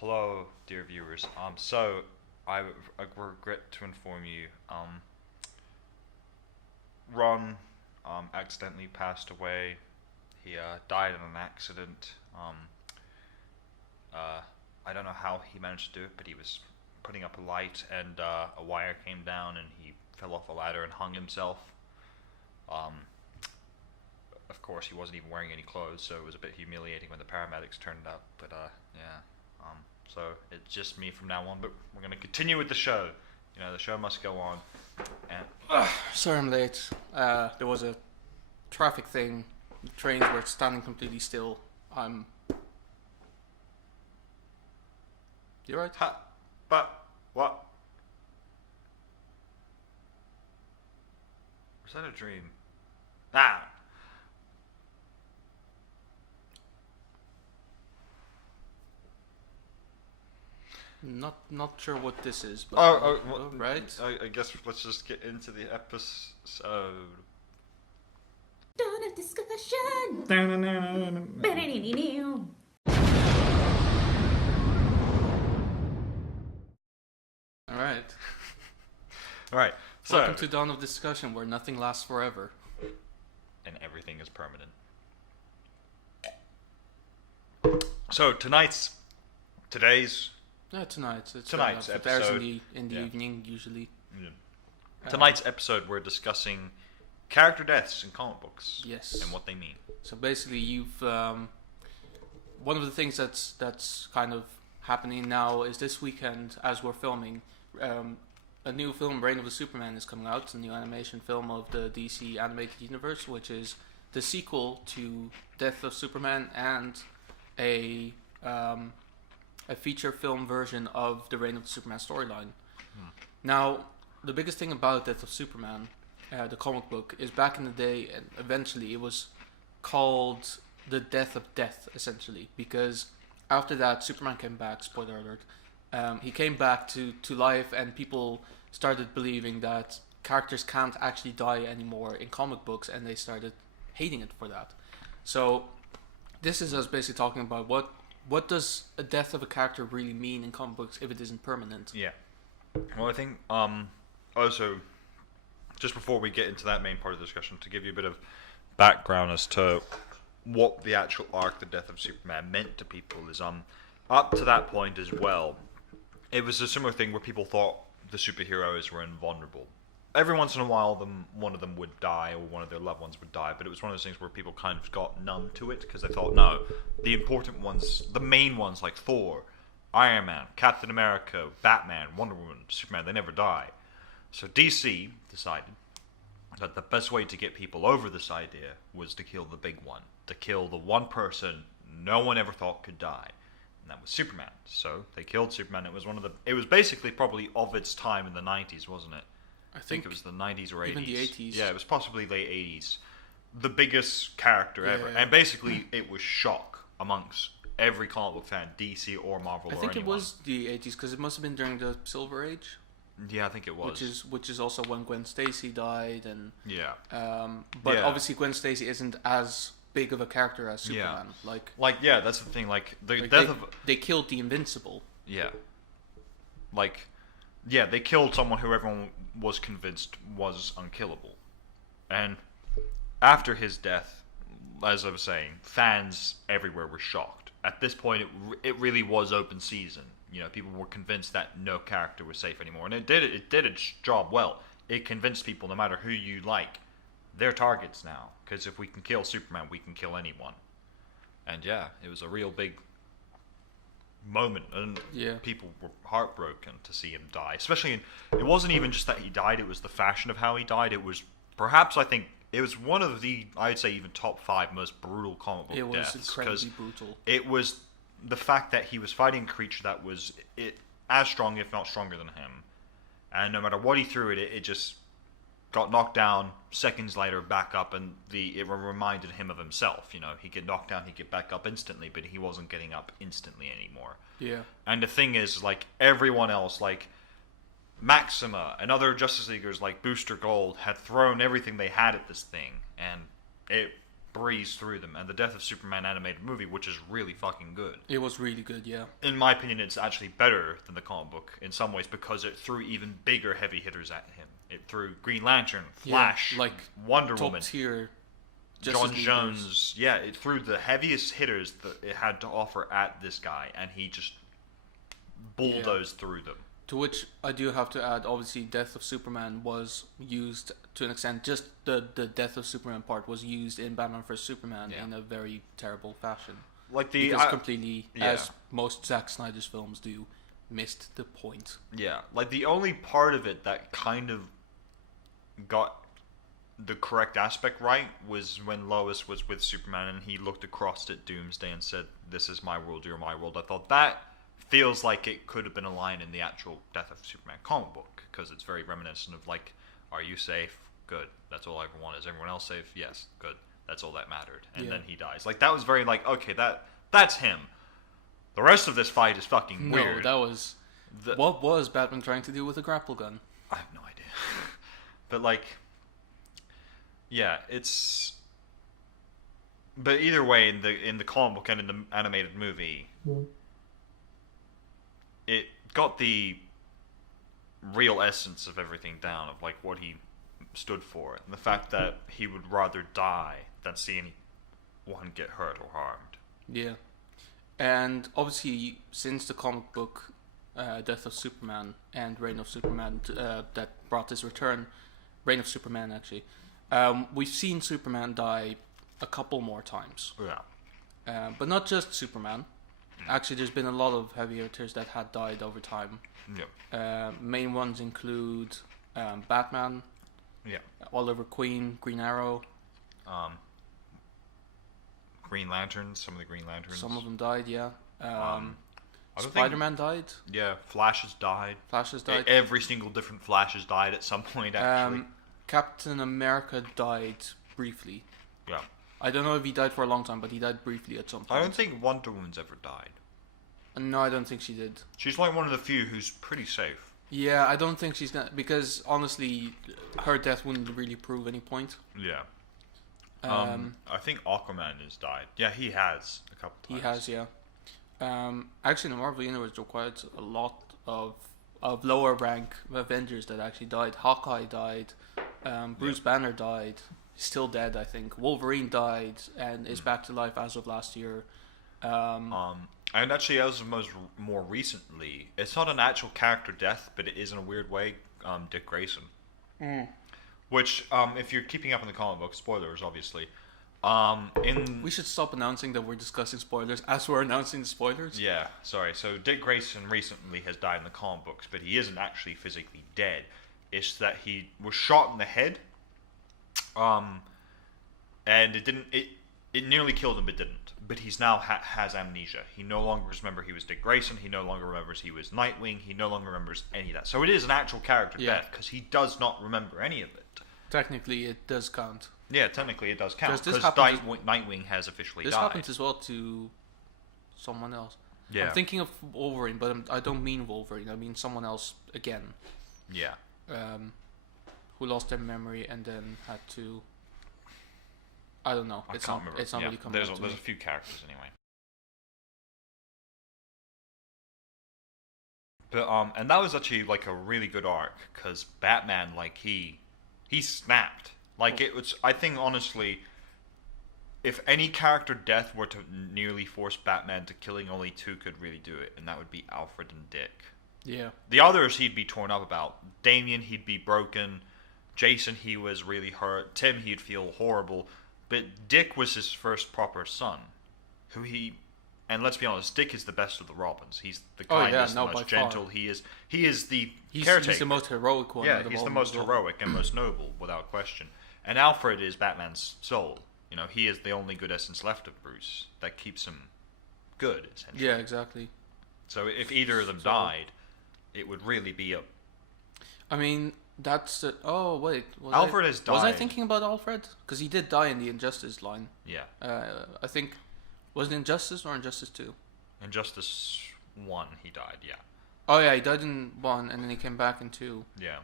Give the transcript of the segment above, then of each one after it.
Hello, dear viewers. I regret to inform you, Ron, accidentally passed away. He died in an accident. Uh, I don't know how he managed to do it, but he was putting up a light and a wire came down and he fell off a ladder and hung himself. Um, of course, he wasn't even wearing any clothes, so it was a bit humiliating when the paramedics turned up. But yeah. So it's just me from now on. But we're gonna continue with the show. You know, the show must go on. And Sorry I'm late. There was a traffic thing. The trains were standing completely still. You right? but what? Was that a dream? Ah. Not sure what this is, but Well, right. I guess let's just get into the episode. Dawn of discussion. All right. All right. So Welcome to Dawn of Discussion, where nothing lasts forever. and everything is permanent. So today's Yeah, tonight's Tonight's it airs episode, in the yeah. evening usually. tonight's episode we're discussing character deaths in comic books. Yes. And what they mean. So basically, you've one of the things that's kind of happening now is this weekend as we're filming, a new film, Reign of the Superman, is coming out. It's a new animation film of the DC animated universe, which is the sequel to Death of Superman and a feature film version of the Reign of the Superman storyline. Now, the biggest thing about Death of Superman, the comic book, is back in the day, and eventually it was called the Death of Death, essentially, because after that, Superman came back, spoiler alert, he came back to life, and people started believing that characters can't actually die anymore in comic books, and they started hating it for that. So, this is us basically talking about what does a death of a character really mean in comic books if it isn't permanent? Yeah. Well, I think also just before we get into that main part of the discussion, to give you a bit of background as to what the actual arc, the Death of Superman, meant to people is up to that point as well. It was a similar thing where people thought the superheroes were invulnerable. Every once in a while, one of them would die or one of their loved ones would die, but it was one of those things where people kind of got numb to it because they thought, no, the important ones, the main ones like Thor, Iron Man, Captain America, Batman, Wonder Woman, Superman, they never die. So DC decided that the best way to get people over this idea was to kill the big one, to kill the one person no one ever thought could die, and that was Superman. So they killed Superman. It was basically probably of its time in the 90s, wasn't it? I think it was the 90s or 80s. Even the 80s. Yeah, it was possibly late 80s. The biggest character ever. Yeah. And basically, it was shock amongst every comic book fan, DC or Marvel or anyone. I think it was the 80s because it must have been during the Silver Age. Yeah, I think it was. Which is also when Gwen Stacy died, and yeah. But Yeah. obviously Gwen Stacy isn't as big of a character as Superman. Yeah, that's the thing. Like the Like death of they killed the Invincible. yeah, they killed someone who everyone was convinced was unkillable, and after his death, as I was saying, fans everywhere were shocked. At this point, it really was open season. You know, people were convinced that no character was safe anymore, and it did its job well. It convinced people, no matter who you like, they're targets now. Because if we can kill Superman, we can kill anyone. And yeah, it was a real big moment, and people were heartbroken to see him die. Especially, it wasn't even just that he died; it was the fashion of how he died. It was perhaps, I think, it was one of the, I'd say, even top 5 most brutal comic book deaths. It was incredibly brutal. It was the fact that he was fighting a creature that was as strong, if not stronger than him, and no matter what he threw at it, it just got knocked down. Seconds later, back up, and it reminded him of himself. You know, he get knocked down, he get back up instantly, but he wasn't getting up instantly anymore. Yeah. And the thing is, like everyone else, like Maxima and other Justice Leaguers like Booster Gold had thrown everything they had at this thing, and it breeze through them. And the Death of Superman animated movie, which is really fucking good. It was really good, yeah. In my opinion, it's actually better than the comic book in some ways because it threw even bigger heavy hitters at him. It threw Green Lantern, Flash, like Wonder top Woman, tier. John Jones. Yeah, it threw the heaviest hitters that it had to offer at this guy, and he just bulldozed through them. To which I do have to add, obviously, Death of Superman was used to an extent. Just the Death of Superman part was used in Batman vs Superman in a very terrible fashion. Like because completely, as most Zack Snyder's films do, missed the point. Yeah, like the only part of it that kind of got the correct aspect right was when Lois was with Superman and he looked across at Doomsday and said, "This is my world, you're my world." I thought that feels like it could have been a line in the actual Death of Superman comic book because it's very reminiscent of like, "Are you safe? Good. That's all I ever want. Is everyone else safe? Yes. Good. That's all that mattered." And then he dies. Like that was very like, okay, that's him. The rest of this fight is fucking weird. No, that was what was Batman trying to do with a grapple gun? I have no idea. But like, yeah, it's. But either way, in the comic book and in the animated movie, it got the real essence of everything down of like what he stood for, and the fact that he would rather die than see anyone get hurt or harmed. Yeah, and obviously since the comic book Death of Superman and Reign of Superman that brought his return, Reign of Superman actually, we've seen Superman die a couple more times. Yeah. But not just Superman. Actually, there's been a lot of heavy hitters that had died over time. Yeah. Main ones include Batman, Oliver Queen, Green Arrow. Green Lanterns, some of the Green Lanterns. Some of them died, yeah. Spider-Man died. Yeah, Flash has died. Every single different Flash has died at some point, actually. Captain America died briefly. Yeah. I don't know if he died for a long time, but he died briefly at some point. I don't think Wonder Woman's ever died. No, I don't think she did. She's like one of the few who's pretty safe. Yeah, I don't think she's gonna, because honestly, her death wouldn't really prove any point. Yeah. I think Aquaman has died. Yeah, he has a couple times. He has, yeah. Actually, in the Marvel Universe, there were quite a lot of lower rank Avengers that actually died. Hawkeye died. Bruce Banner died. He's still dead, I think. Wolverine died and is back to life as of last year. And actually, as of more recently, it's not an actual character death, but it is in a weird way. Dick Grayson. Which, if you're keeping up in the comic book, spoilers, obviously. We should stop announcing that we're discussing spoilers as we're announcing the spoilers. Yeah, sorry. So Dick Grayson recently has died in the comic books, but he isn't actually physically dead. It's that he was shot in the head, and it didn't. It nearly killed him, but didn't. But he's now has amnesia. He no longer remembers he was Dick Grayson. He no longer remembers he was Nightwing. He no longer remembers any of that. So it is an actual character death because he does not remember any of it. Technically, it does count. Yeah, technically it does count because Nightwing has officially died. This happens as well to someone else. Yeah. I'm thinking of Wolverine, but I don't mean Wolverine. I mean someone else again. Yeah. Who lost their memory and then had to. I don't know. I can't remember. It's not really coming. There's a few characters anyway. But and that was actually like a really good arc because Batman, like he snapped. Like it was. I think honestly, if any character death were to nearly force Batman to killing, only two could really do it, and that would be Alfred and Dick. Yeah. The others he'd be torn up about. Damian, he'd be broken. Jason, he was really hurt. Tim, he'd feel horrible. But Dick was his first proper son, who and let's be honest, Dick is the best of the Robins. He's the kindest, the most gentle. Far. He is the caretaker. He's the most heroic one. Yeah, he's the most heroic and most noble, without question. And Alfred is Batman's soul. You know, he is the only good essence left of Bruce that keeps him good, essentially. Yeah, exactly. So if either of them died, it would really be a... I mean, that's... Oh, wait. Alfred has died. Was I thinking about Alfred? Because he did die in the Injustice line. Yeah. I think... Was it Injustice or Injustice 2? Injustice 1, he died, yeah. Oh, yeah, he died in 1, and then he came back in 2. Yeah.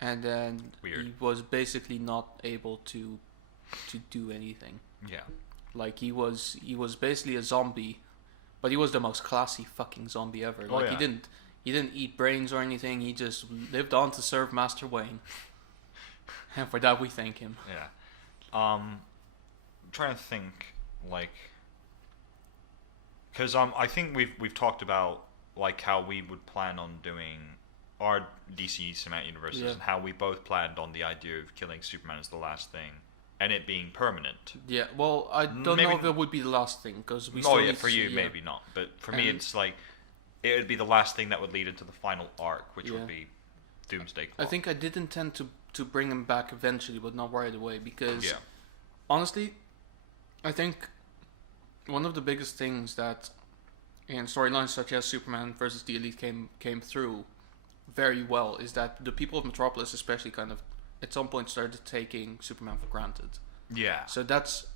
And then Weird. He was basically not able to to do anything. Yeah. Like he was basically a zombie, but he was the most classy fucking zombie ever. Oh, Like yeah. he didn't eat brains or anything. He just lived on to serve Master Wayne, and for that we thank him. Yeah. I'm trying to think, like, because I think we've talked about like how we would plan on doing our DC cinematic universes, Yeah. and how we both planned on the idea of killing Superman as the last thing, and it being permanent. Yeah, well, I don't Maybe- know if it would be the last thing because we. Oh still yeah, need for to you see, maybe not, but for me And- it's like it would be the last thing that would lead into the final arc, which Yeah. would be Doomsday I Clock. think I did intend to bring him back eventually, but not right away because Yeah. honestly, I think one of the biggest things that in storylines such as Superman versus the Elite came through very well is that the people of Metropolis, especially, kind of at some point started taking Superman for granted. Yeah. So that's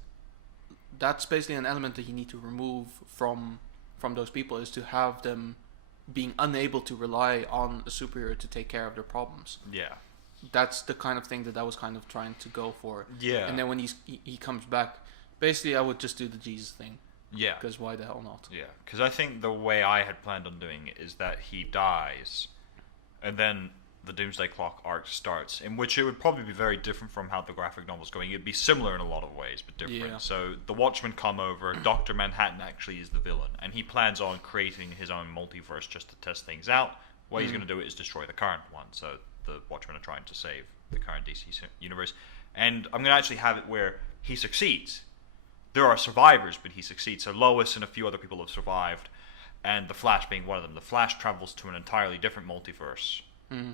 basically an element that you need to remove from those people, is to have them being unable to rely on a superhero to take care of their problems. Yeah. That's the kind of thing that I was kind of trying to go for. Yeah. And then when he comes back, basically I would just do the Jesus thing, Yeah. because why the hell not? Yeah, because I think the way I had planned on doing it is that he dies, and then the Doomsday Clock arc starts, in which it would probably be very different from how the graphic novel's going. It'd be similar in a lot of ways, but different. Yeah. So the Watchmen come over, Dr. Manhattan actually is the villain, and he plans on creating his own multiverse just to test things out. What he's going to do is destroy the current one, so the Watchmen are trying to save the current DC universe. And I'm going to actually have it where he succeeds. There are survivors, but he succeeds. So Lois and a few other people have survived, and the Flash being one of them. The Flash travels to an entirely different multiverse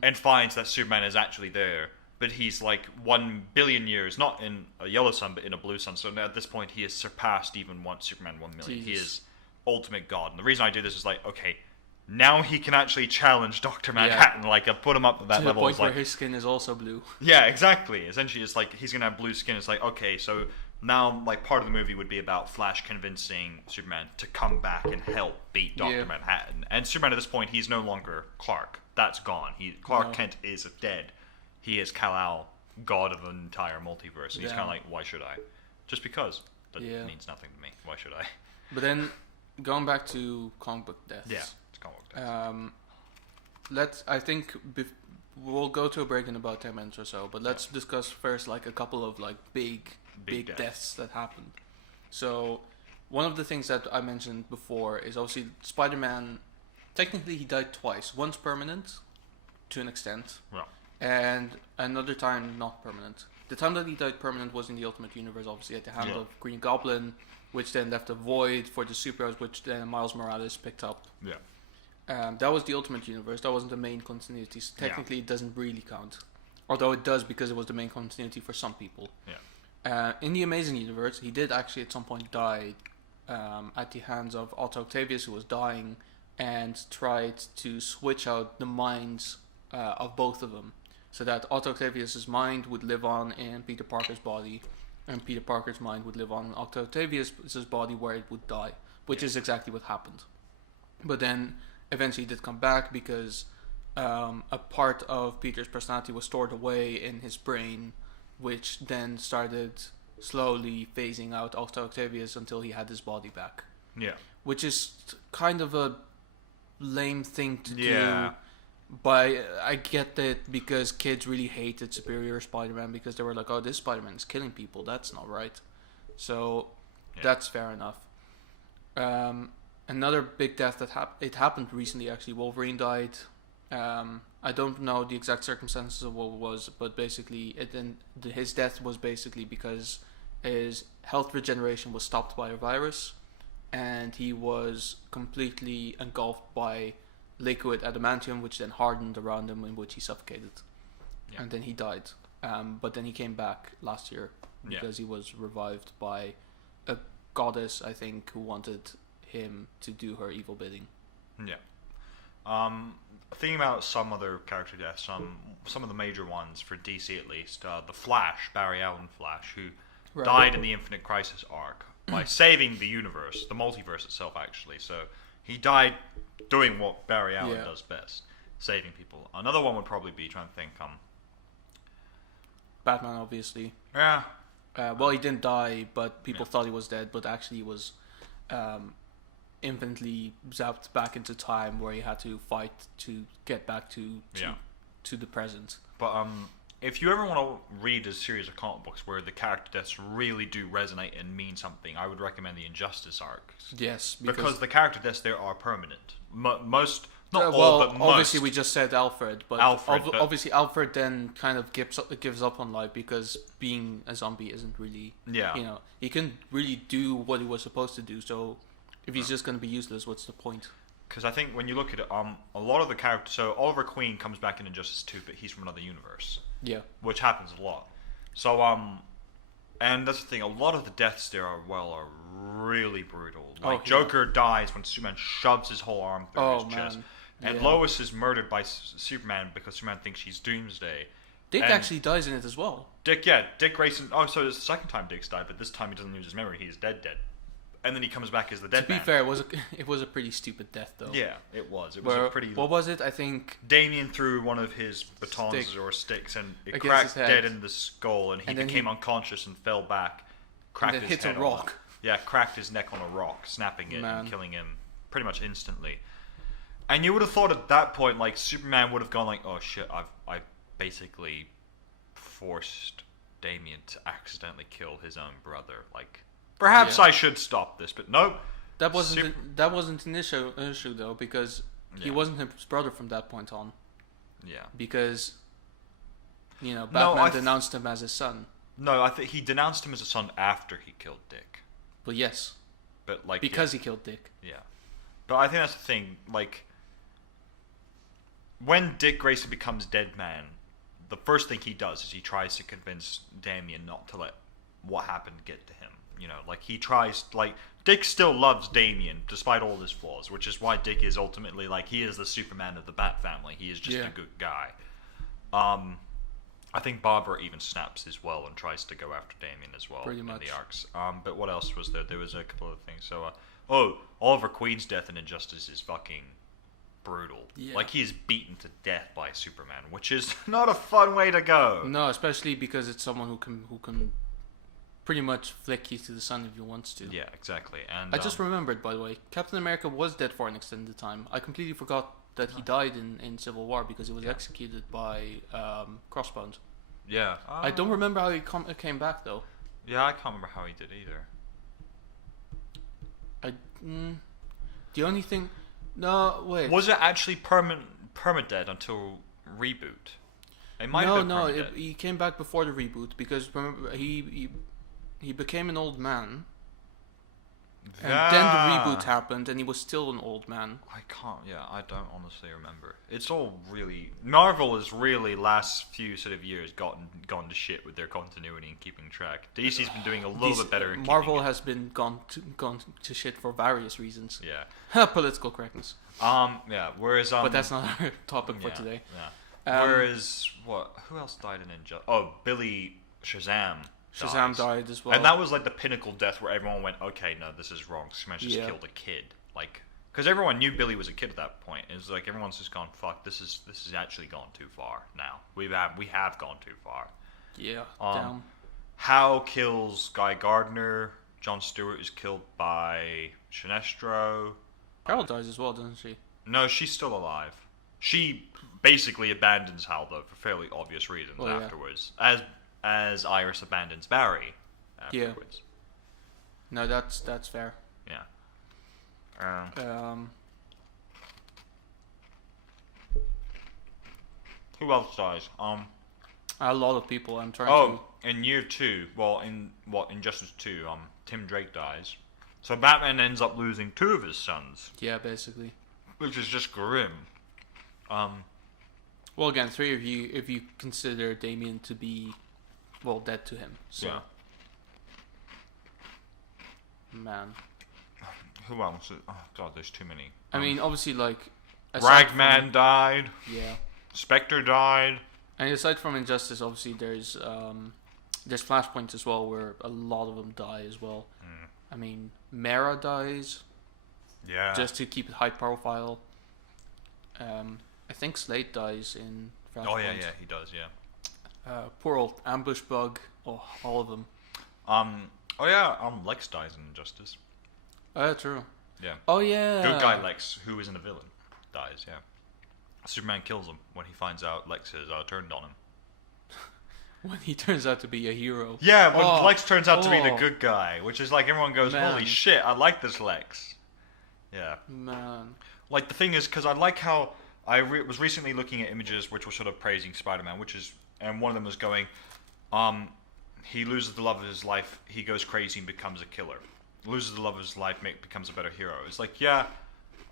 and finds that Superman is actually there, but he's like 1 billion years, not in a yellow sun, but in a blue sun. So now at this point, he has surpassed even Superman 1 million. He Jesus. is ultimate god. And the reason I do this is like, okay, now he can actually challenge Dr. Manhattan. Like, I put him up at that To the level. point It's where like, his skin is also blue. yeah, exactly. Essentially, it's like he's gonna have blue skin. It's like, okay, so now like part of the movie would be about Flash convincing Superman to come back and help beat Dr. Yeah. Manhattan. And Superman at this point, he's no longer Clark. That's gone. Clark No. Kent is dead. He is Kal-El, god of the entire multiverse. And he's Yeah. kind of like, why should I? Just because. That Yeah. means nothing to me. Why should I? But then, going back to comic book deaths. Yeah, it's comic book deaths. I think we'll go to a break in about 10 minutes or so, but let's discuss first like a couple of like big Big deaths that happened. So one of the things that I mentioned before is obviously Spider-Man. Technically, he died twice. Once permanent, to an extent, Well, and another time not permanent. The time that he died permanent was in the Ultimate Universe, obviously at the hand Yeah. of Green Goblin, which then left a void for the superheroes, which then Miles Morales picked up. yeah. That was the Ultimate Universe. That wasn't the main continuity. So technically, it doesn't really count. Although it does, because it was the main continuity for some people. Yeah. In the Amazing Universe, he did actually at some point die at the hands of Otto Octavius, who was dying, and tried to switch out the minds of both of them. So that Otto Octavius' mind would live on in Peter Parker's body, and Peter Parker's mind would live on in Otto Octavius' body, where it would die. Which is exactly what happened. But then eventually did come back because a part of Peter's personality was stored away in his brain, which then started slowly phasing out Otto Octavius until he had his body back. Yeah. Which is kind of a lame thing to Yeah. do. But I get that because kids really hated Superior Spider-Man because they were like, oh, this Spider-Man is killing people. That's not right. So Yeah. that's fair enough. Another big death that it happened recently, actually. Wolverine died. I don't know the exact circumstances of what it was, but basically his death was basically because his health regeneration was stopped by a virus, and he was completely engulfed by liquid adamantium, which then hardened around him, in which he suffocated. Yeah. And then he died. But then he came back last year because he was revived by a goddess, I think, who wanted him to do her evil bidding. Yeah. Thinking about some other character deaths, some of the major ones for DC at least, the Flash, Barry Allen Flash, who Right. died in the Infinite Crisis arc by saving the universe, the multiverse itself, actually. So he died doing what Barry Allen Yeah. does best, saving people. Another one would probably be trying to think. Batman, obviously. Yeah, Well, he didn't die, but people thought he was dead, but actually he was infinitely zapped back into time where he had to fight to get back to the present. But if you ever want to read a series of comic books where the character deaths really do resonate and mean something, I would recommend the Injustice arcs. Yes, because the character deaths there are permanent. Most, not well, all, but most. obviously we just said Alfred, but Alfred, obviously Alfred then kind of gives up on life because being a zombie isn't really, he couldn't really do what he was supposed to do. So if he's just going to be useless, what's the point? Because I think when you look at it, a lot of the characters. So Oliver Queen comes back in Injustice 2, but he's from another universe. Yeah. Which happens a lot. So and that's the thing. A lot of the deaths there are really brutal. Like Joker dies when Superman shoves his whole arm through his chest, and Lois is murdered by Superman because Superman thinks she's Doomsday. Dick actually dies in it as well. Dick Grayson. Oh, so it's the second time Dick's died, but this time he doesn't lose his memory. He's dead. And then he comes back as the dead man. To be fair, it was a pretty stupid death, though. Yeah, it was. It was a pretty... What was it? I think... Damien threw one of his batons or sticks, and it cracked dead in the skull, and he became unconscious and fell back. Cracked and then his hit head a rock. Cracked his neck on a rock, snapping it and killing him pretty much instantly. And you would have thought at that point, like, Superman would have gone like, oh shit, I basically forced Damien to accidentally kill his own brother, like... Perhaps I should stop this, but nope. That wasn't an issue though, because he wasn't his brother from that point on. Yeah. Because Batman denounced him as his son. No, I think he denounced him as a son after he killed Dick. Well, yes. But like because he killed Dick. Yeah. But I think that's the thing. Like when Dick Grayson becomes Dead Man, the first thing he does is he tries to convince Damien not to let what happened get to him. Like he tries, like Dick still loves Damien despite all his flaws, which is why Dick is ultimately like he is the Superman of the Bat family. He is just a good guy. I think Barbara even snaps as well and tries to go after Damien as well in the arcs. But what else was there? There was a couple of things. So, Oliver Queen's death in Injustice is fucking brutal. Yeah. Like he's beaten to death by Superman, which is not a fun way to go. No, especially because it's someone who can pretty much flick you to the sun if he wants to. Yeah, exactly. And I just remembered, by the way, Captain America was dead for an extended time. I completely forgot that he died in Civil War because he was executed by Crossbones. Yeah. I don't remember how he came back, though. Yeah, I can't remember how he did either. The only thing... No, wait. Was it actually permadead until reboot? It might have been permadead. He came back before the reboot because remember he became an old man, and then the reboot happened, and he was still an old man. I don't honestly remember. It's all really... Marvel has really, last few sort of years, gone to shit with their continuity and keeping track. DC's been doing a little bit better. Marvel has been gone to shit for various reasons. Yeah. Political correctness. Whereas... but that's not our topic for today. Yeah. Whereas, who else died in Injustice? Oh, Billy Shazam died as well. And that was like the pinnacle death where everyone went, okay, no, this is wrong. Superman just killed a kid. Like, because everyone knew Billy was a kid at that point. It was like everyone's just gone, fuck, this is actually gone too far now. We have gone too far. Yeah, damn. Hal kills Guy Gardner. Jon Stewart is killed by Sinestro. Carol dies as well, doesn't she? No, she's still alive. She basically abandons Hal, though, for fairly obvious reasons afterwards. As Iris abandons Barry afterwards. No, that's fair. Yeah. Who else dies? A lot of people. I'm trying to... in year 2, Injustice 2, Tim Drake dies. So Batman ends up losing 2 of his sons. Yeah, basically. Which is just grim. Well, again, 3 of you, if you consider Damien to be, dead to him. So. Yeah. Man. Who else? Oh, God, there's too many. I mean, obviously, like... Ragman died. Yeah. Spectre died. And aside from Injustice, obviously, there's Flashpoint as well, where a lot of them die as well. I mean, Mera dies. Yeah. Just to keep it high profile. I think Slade dies in Flashpoint. Oh, yeah, he does, yeah. Poor old Ambush Bug. Oh, all of them. Lex dies in Injustice. True. Yeah. Oh yeah. Good guy Lex, who isn't a villain, dies. Yeah. Superman kills him when he finds out Lex has turned on him. When he turns out to be a hero. Yeah, when Lex turns out to be the Oh. good guy, which is like everyone goes, Man. "Holy shit, I like this Lex." Yeah. Man. Like the thing is, because I like how was recently looking at images which were sort of praising Spider-Man, and one of them was going, he loses the love of his life, he goes crazy and becomes a killer. Loses the love of his life, becomes a better hero. It's like, yeah,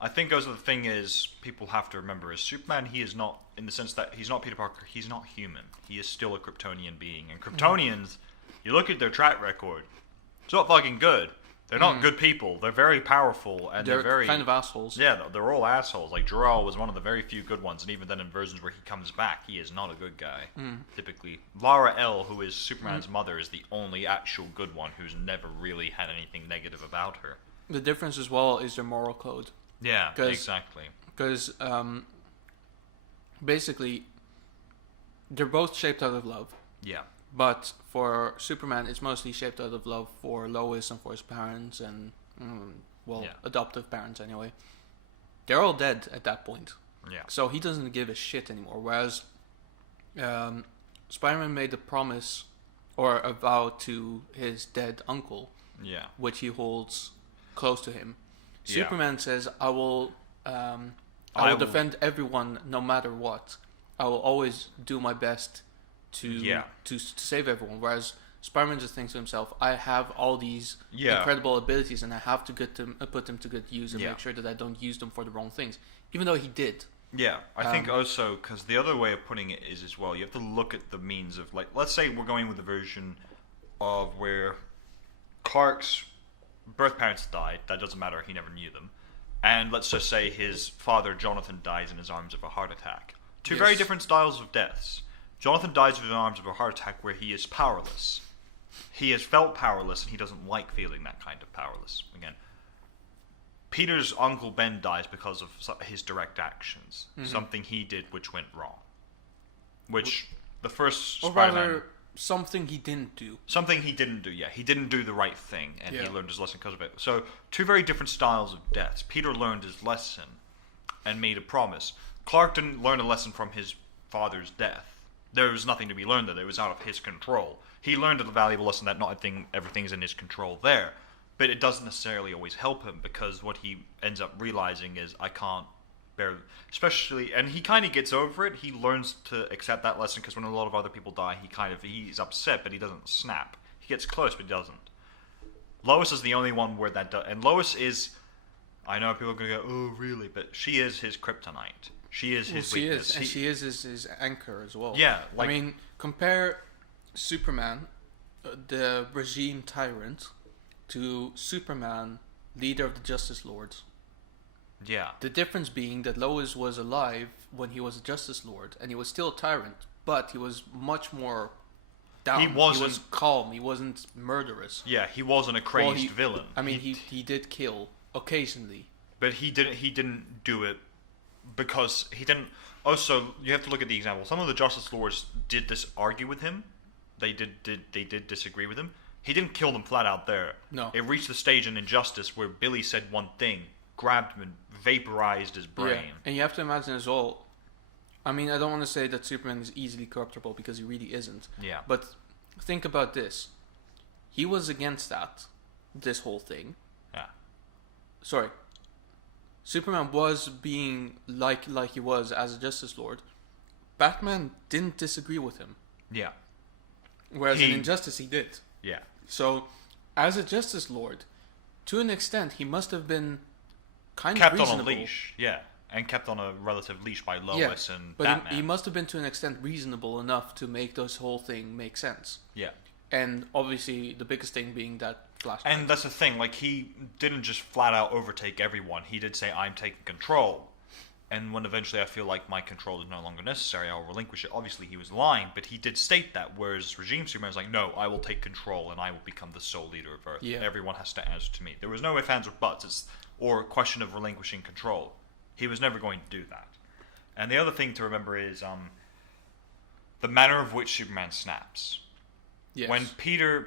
I think also the thing is, people have to remember is Superman, he is not, in the sense that he's not Peter Parker, he's not human. He is still a Kryptonian being. And Kryptonians, you look at their track record, it's not fucking good. They're not good people. They're very powerful, and they're very... kind of assholes. Yeah, they're all assholes. Like, Jor-El was one of the very few good ones, and even then in versions where he comes back, he is not a good guy, typically. Lara L., who is Superman's mother, is the only actual good one who's never really had anything negative about her. The difference as well is their moral code. Yeah, exactly. Because, basically, they're both shaped out of love. Yeah. But for Superman, it's mostly shaped out of love for Lois and for his parents and, adoptive parents anyway. They're all dead at that point. Yeah. So he doesn't give a shit anymore. Whereas Spider-Man made a promise or a vow to his dead uncle, which he holds close to him. Yeah. Superman says, I will defend everyone no matter what. I will always do my best to save everyone. Whereas Spider-Man just thinks to himself, I have all these incredible abilities and I have to put them to good use and make sure that I don't use them for the wrong things. Even though he did. Yeah, I think also, because the other way of putting it is as well, you have to look at the means of, like, let's say we're going with the version of where Clark's birth parents died, that doesn't matter, he never knew them, and let's just say his father, Jonathan, dies in his arms of a heart attack. Two very different styles of deaths. Jonathan dies in his arms of a heart attack where he is powerless. He has felt powerless, and he doesn't like feeling that kind of powerless. Again, Peter's uncle Ben dies because of his direct actions. Something he did which went wrong. Which the first or Spider-Man... rather, something he didn't do. Something he didn't do, yeah. He didn't do the right thing, and he learned his lesson because of it. So, two very different styles of deaths. Peter learned his lesson and made a promise. Clark didn't learn a lesson from his father's death. There was nothing to be learned there. It was out of his control. He learned a valuable lesson that not everything's in his control there. But it doesn't necessarily always help him, because what he ends up realizing is, I can't bear... Especially... And he kind of gets over it. He learns to accept that lesson, because when a lot of other people die, he's upset, but he doesn't snap. He gets close, but he doesn't. Lois is the only one where that does... And Lois is... I know people are going to go, oh, really? But she is his kryptonite. She is his weakness. She is his anchor as well. Yeah. Like, I mean, compare Superman, the regime tyrant, to Superman, leader of the Justice Lords. Yeah. The difference being that Lois was alive when he was a Justice Lord, and he was still a tyrant, but he was much more down. He was calm. He wasn't murderous. Yeah, he wasn't a crazed villain. I mean, he did kill occasionally, but he didn't do it because he didn't. Also, you have to look at the example. Some of the Justice Lords did argue with him. They did disagree with him. He didn't kill them flat out there. No. It reached the stage in Injustice where Billy said one thing, grabbed him and vaporized his brain. Yeah. And you have to imagine as well, I mean, I don't want to say that Superman is easily corruptible, because he really isn't. Yeah. But think about this. He was against this whole thing. Yeah. Sorry. Superman was being like he was as a Justice Lord. Batman didn't disagree with him. Yeah. Whereas in Injustice he did. Yeah. So, as a Justice Lord, to an extent, he must have been kind kept of reasonable. On a leash, yeah. And kept on a relative leash by Lois and but Batman. He must have been to an extent reasonable enough to make this whole thing make sense. Yeah. And obviously, the biggest thing being that flashback. And that's the thing, like, he didn't just flat out overtake everyone. He did say, I'm taking control. And when eventually I feel like my control is no longer necessary, I'll relinquish it. Obviously, he was lying, but he did state that. Whereas Regime Superman was like, no, I will take control and I will become the sole leader of Earth. Yeah. Everyone has to answer to me. There was no ifs, ands, or buts, or a question of relinquishing control. He was never going to do that. And the other thing to remember is the manner of which Superman snaps. Yes. When Peter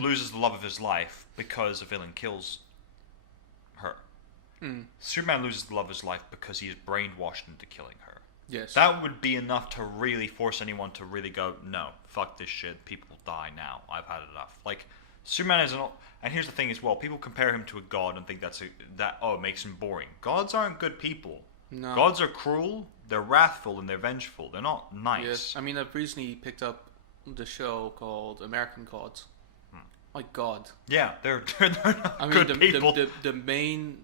loses the love of his life because a villain kills her. Superman loses the love of his life because he is brainwashed into killing her. Yes. That would be enough to really force anyone to really go, no, fuck this shit. People die now. I've had enough. Like, Superman is and here's the thing as well. People compare him to a god and think it makes him boring. Gods aren't good people. No. Gods are cruel. They're wrathful and they're vengeful. They're not nice. Yes. I mean, I've recently picked up the show called American Gods. My God. Yeah, they're not I mean, good people. the main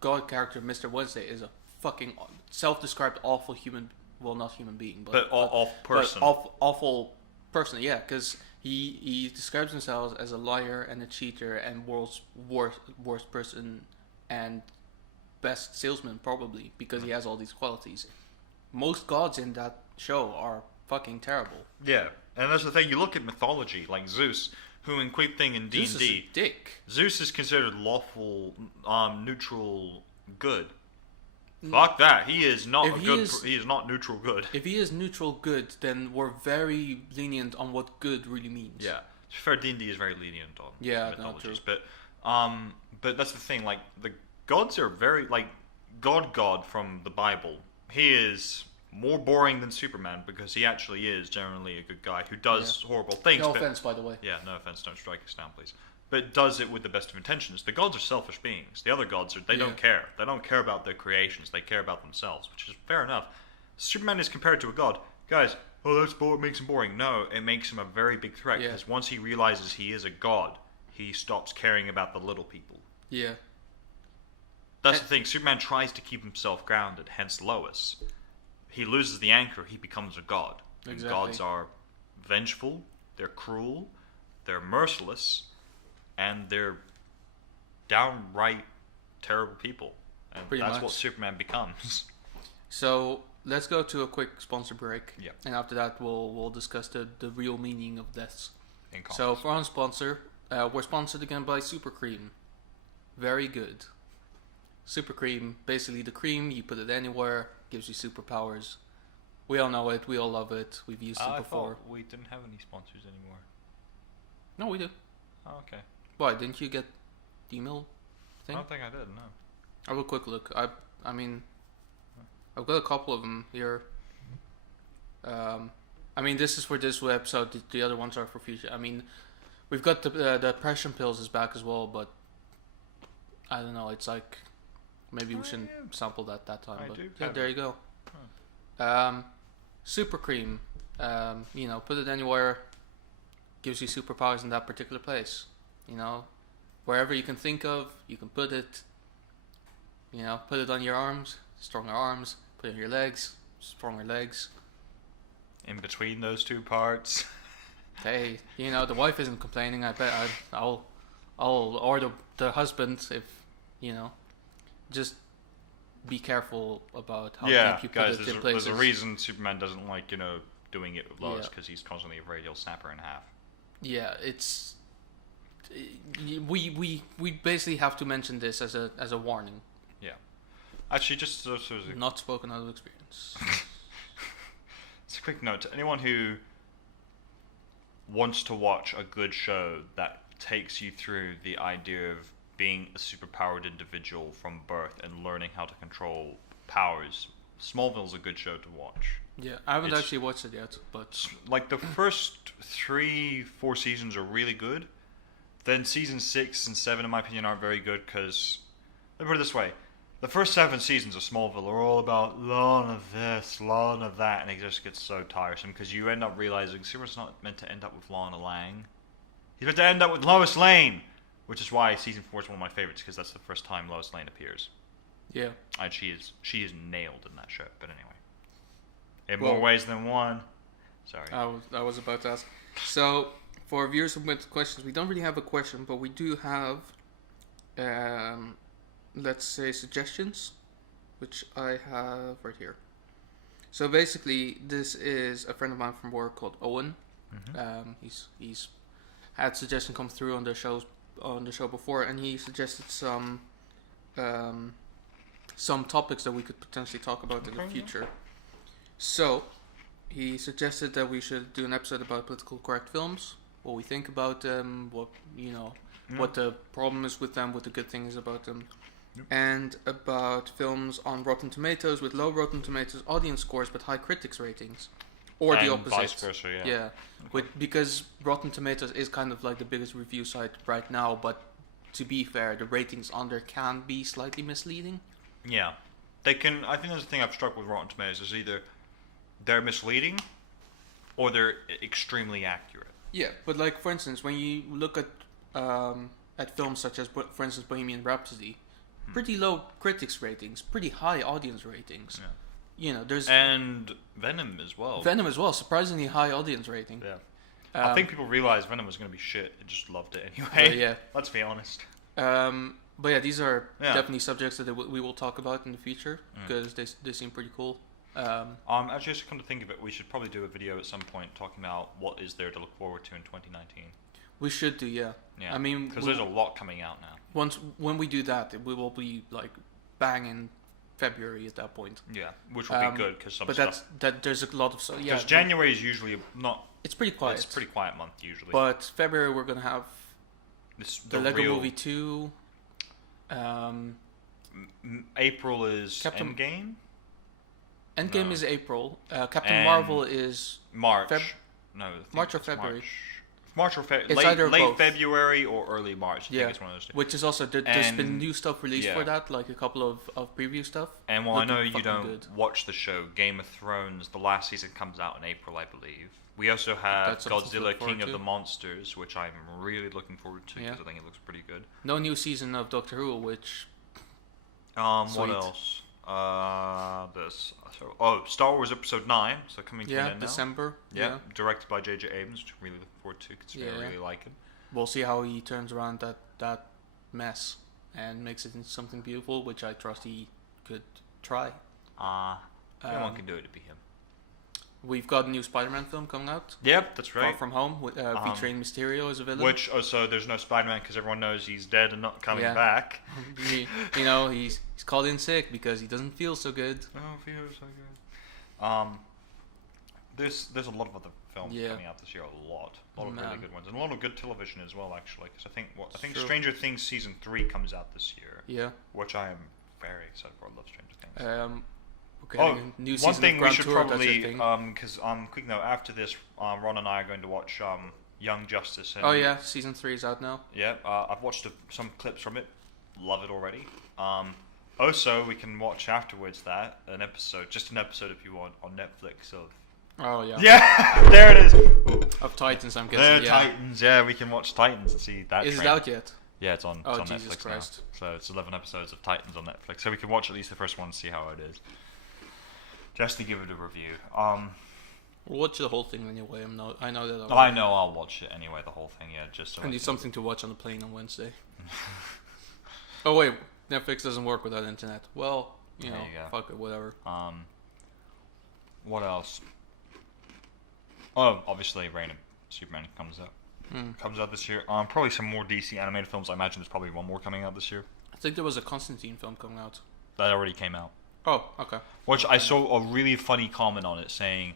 god character, Mr. Wednesday, is a fucking self-described awful human. Well, not human being, but awful person. But awful person. Yeah, because he describes himself as a liar and a cheater and world's worst person and best salesman probably because he has all these qualities. Most gods in that show are fucking terrible. Yeah, and that's the thing. You look at mythology like Zeus, who in quick thing in D&D, Zeus is a dick. Zeus is considered lawful, neutral good. Fuck that. He is not he is not neutral good. If he is neutral good, then we're very lenient on what good really means. Yeah. To be fair, D&D is very lenient on mythologies, true. but that's the thing. Like the gods are very like God from the Bible. He is more boring than Superman because he actually is generally a good guy who does horrible things. No offense, by the way. Yeah, no offense. Don't strike us down, please. But does it with the best of intentions. The gods are selfish beings. The other gods they don't care. They don't care about their creations. They care about themselves, which is fair enough. Superman is compared to a god. Guys, it makes him boring. No, it makes him a very big threat because once he realizes he is a god, he stops caring about the little people. Yeah. That's the thing. Superman tries to keep himself grounded, hence Lois. He loses the anchor, he becomes a god. Exactly. And gods are vengeful, they're cruel, they're merciless, and they're downright terrible people. And Pretty that's much. what Superman becomes. So let's go to a quick sponsor break. Yeah. And after that, we'll discuss the real meaning of deaths. In comics. So for our sponsor, we're sponsored again by Super Cream. Very good. Super Cream, basically the cream, you put it anywhere, gives you superpowers. We all know it, we all love it, we've used it before. I thought we didn't have any sponsors anymore. No, we do. Oh, okay. Why, didn't you get the email thing? I don't think I did, no. Have a quick look. I mean, I've got a couple of them here. I mean, this is for this episode, the other ones are for future. I mean, we've got the depression pills is back as well, but I don't know, it's like... Maybe we shouldn't sample that time. I but do yeah, have there it. you go. Super Cream. Put it anywhere. Gives you superpowers in that particular place. Wherever you can think of, you can put it. Put it on your arms, stronger arms. Put it on your legs, stronger legs. In between those two parts. Hey, the wife isn't complaining. I bet I'll order the husband if just be careful about how deep you put guys, it in places. there's a reason Superman doesn't like, doing it with Lois, because he's constantly afraid he'll snap her in half. Yeah, it's... We basically have to mention this as a warning. Yeah. Actually, just Not spoken out of experience. it's a quick note to anyone who wants to watch a good show that takes you through the idea of being a superpowered individual from birth and learning how to control powers. Smallville's a good show to watch. Yeah, I haven't actually watched it yet, but... Like, the first 3-4 seasons are really good. Then season 6 and 7, in my opinion, aren't very good because... Let me put it this way. The first 7 seasons of Smallville are all about Lana this, Lana that, and it just gets so tiresome because you end up realizing Superman's not meant to end up with Lana Lang. He's meant to end up with Lois Lane! Which is why season 4 is one of my favorites, because that's the first time Lois Lane appears. Yeah. And she is nailed in that show, but anyway. In more ways than one. Sorry. I was about to ask. So, for viewers with questions, we don't really have a question, but we do have, let's say, suggestions, which I have right here. So basically, this is a friend of mine from work called Owen. Mm-hmm. He's had suggestions come through on the show before, and he suggested some topics that we could potentially talk about in the future. So he suggested that we should do an episode about political correct films, what we think about them, what what the problem is with them, what the good thing is about them, and about films on Rotten Tomatoes with low Rotten Tomatoes audience scores but high critics ratings, or and the opposite. vice versa, yeah. Because Rotten Tomatoes is kind of like the biggest review site right now, but to be fair, the ratings on there can be slightly misleading. Yeah. They can. I think that's the thing I've struck with Rotten Tomatoes is either they're misleading or they're extremely accurate. Yeah, but like for instance, when you look at films such as, for instance, Bohemian Rhapsody, pretty low critics ratings, pretty high audience ratings. Yeah. You know, there's And Venom as well. Venom as well, surprisingly high audience rating. Yeah. I think people realized Venom was going to be shit and just loved it anyway. But yeah. Let's be honest. But yeah, these are definitely subjects that we will talk about in the future because they seem pretty cool. Actually, just come to think of it, we should probably do a video at some point talking about what is there to look forward to in 2019. We should do, yeah. Yeah. I mean, because there's a lot coming out now. When we do that, we will be like bang in February at that point. Yeah, which will be good because there's a lot of because January is usually not. It's pretty quiet. It's a pretty quiet month usually. But February we're gonna have the Lego real... Movie 2. April is Endgame. Endgame is April. Captain Marvel is March. March or February. March or February. It's either late both. February or early March. I think it's one of those two. Which is also there's been new stuff released for that, like a couple of preview stuff. And while I know you don't watch the show, Game of Thrones, the last season comes out in April, I believe. We also have Godzilla King of the Monsters, which I'm really looking forward to because I think it looks pretty good. No new season of Doctor Who, which... What else? Star Wars Episode 9, so coming to an end now. December. Yeah, directed by J.J. Abrams, which I'm really looking forward to because I really like him. We'll see how he turns around that mess and makes it into something beautiful, which I trust he could try. Anyone can do it to be him. We've got a new Spider-Man film coming out. Yep, that's right. Far From Home, featuring Mysterio as a villain. Which, so there's no Spider-Man because everyone knows he's dead and not coming back. He's called in sick because he doesn't feel so good. Oh, feels so good. There's a lot of other films coming out this year. A lot of really good ones, and a lot of good television as well. Actually, because I think Stranger Things season 3 comes out this year. Yeah. Which I am very excited for. I love Stranger Things. New one thing we should Tour, probably, because quick note, after this, Ron and I are going to watch Young Justice. And, season 3 is out now. Yeah, I've watched some clips from it. Love it already. Also, we can watch afterwards an episode if you want, on Netflix of... Oh, yeah. Yeah, there it is. Of Titans, I'm guessing. Titans, we can watch Titans and see that. Is it out yet? Yeah, it's on Jesus Netflix Christ. now. So it's 11 episodes of Titans on Netflix. So we can watch at least the first one and see how it is. Just to give it a review. We'll watch the whole thing anyway. I know that. I know I'll watch it anyway. The whole thing, just so I need something to watch on the plane on Wednesday. Oh wait, Netflix doesn't work without internet. Well, you know, fuck it, whatever. What else? Oh, obviously, Reign of Superman comes out this year. Probably some more DC animated films. I imagine there's probably one more coming out this year. I think there was a Constantine film coming out. That already came out. Oh, okay. Which I saw a really funny comment on it saying,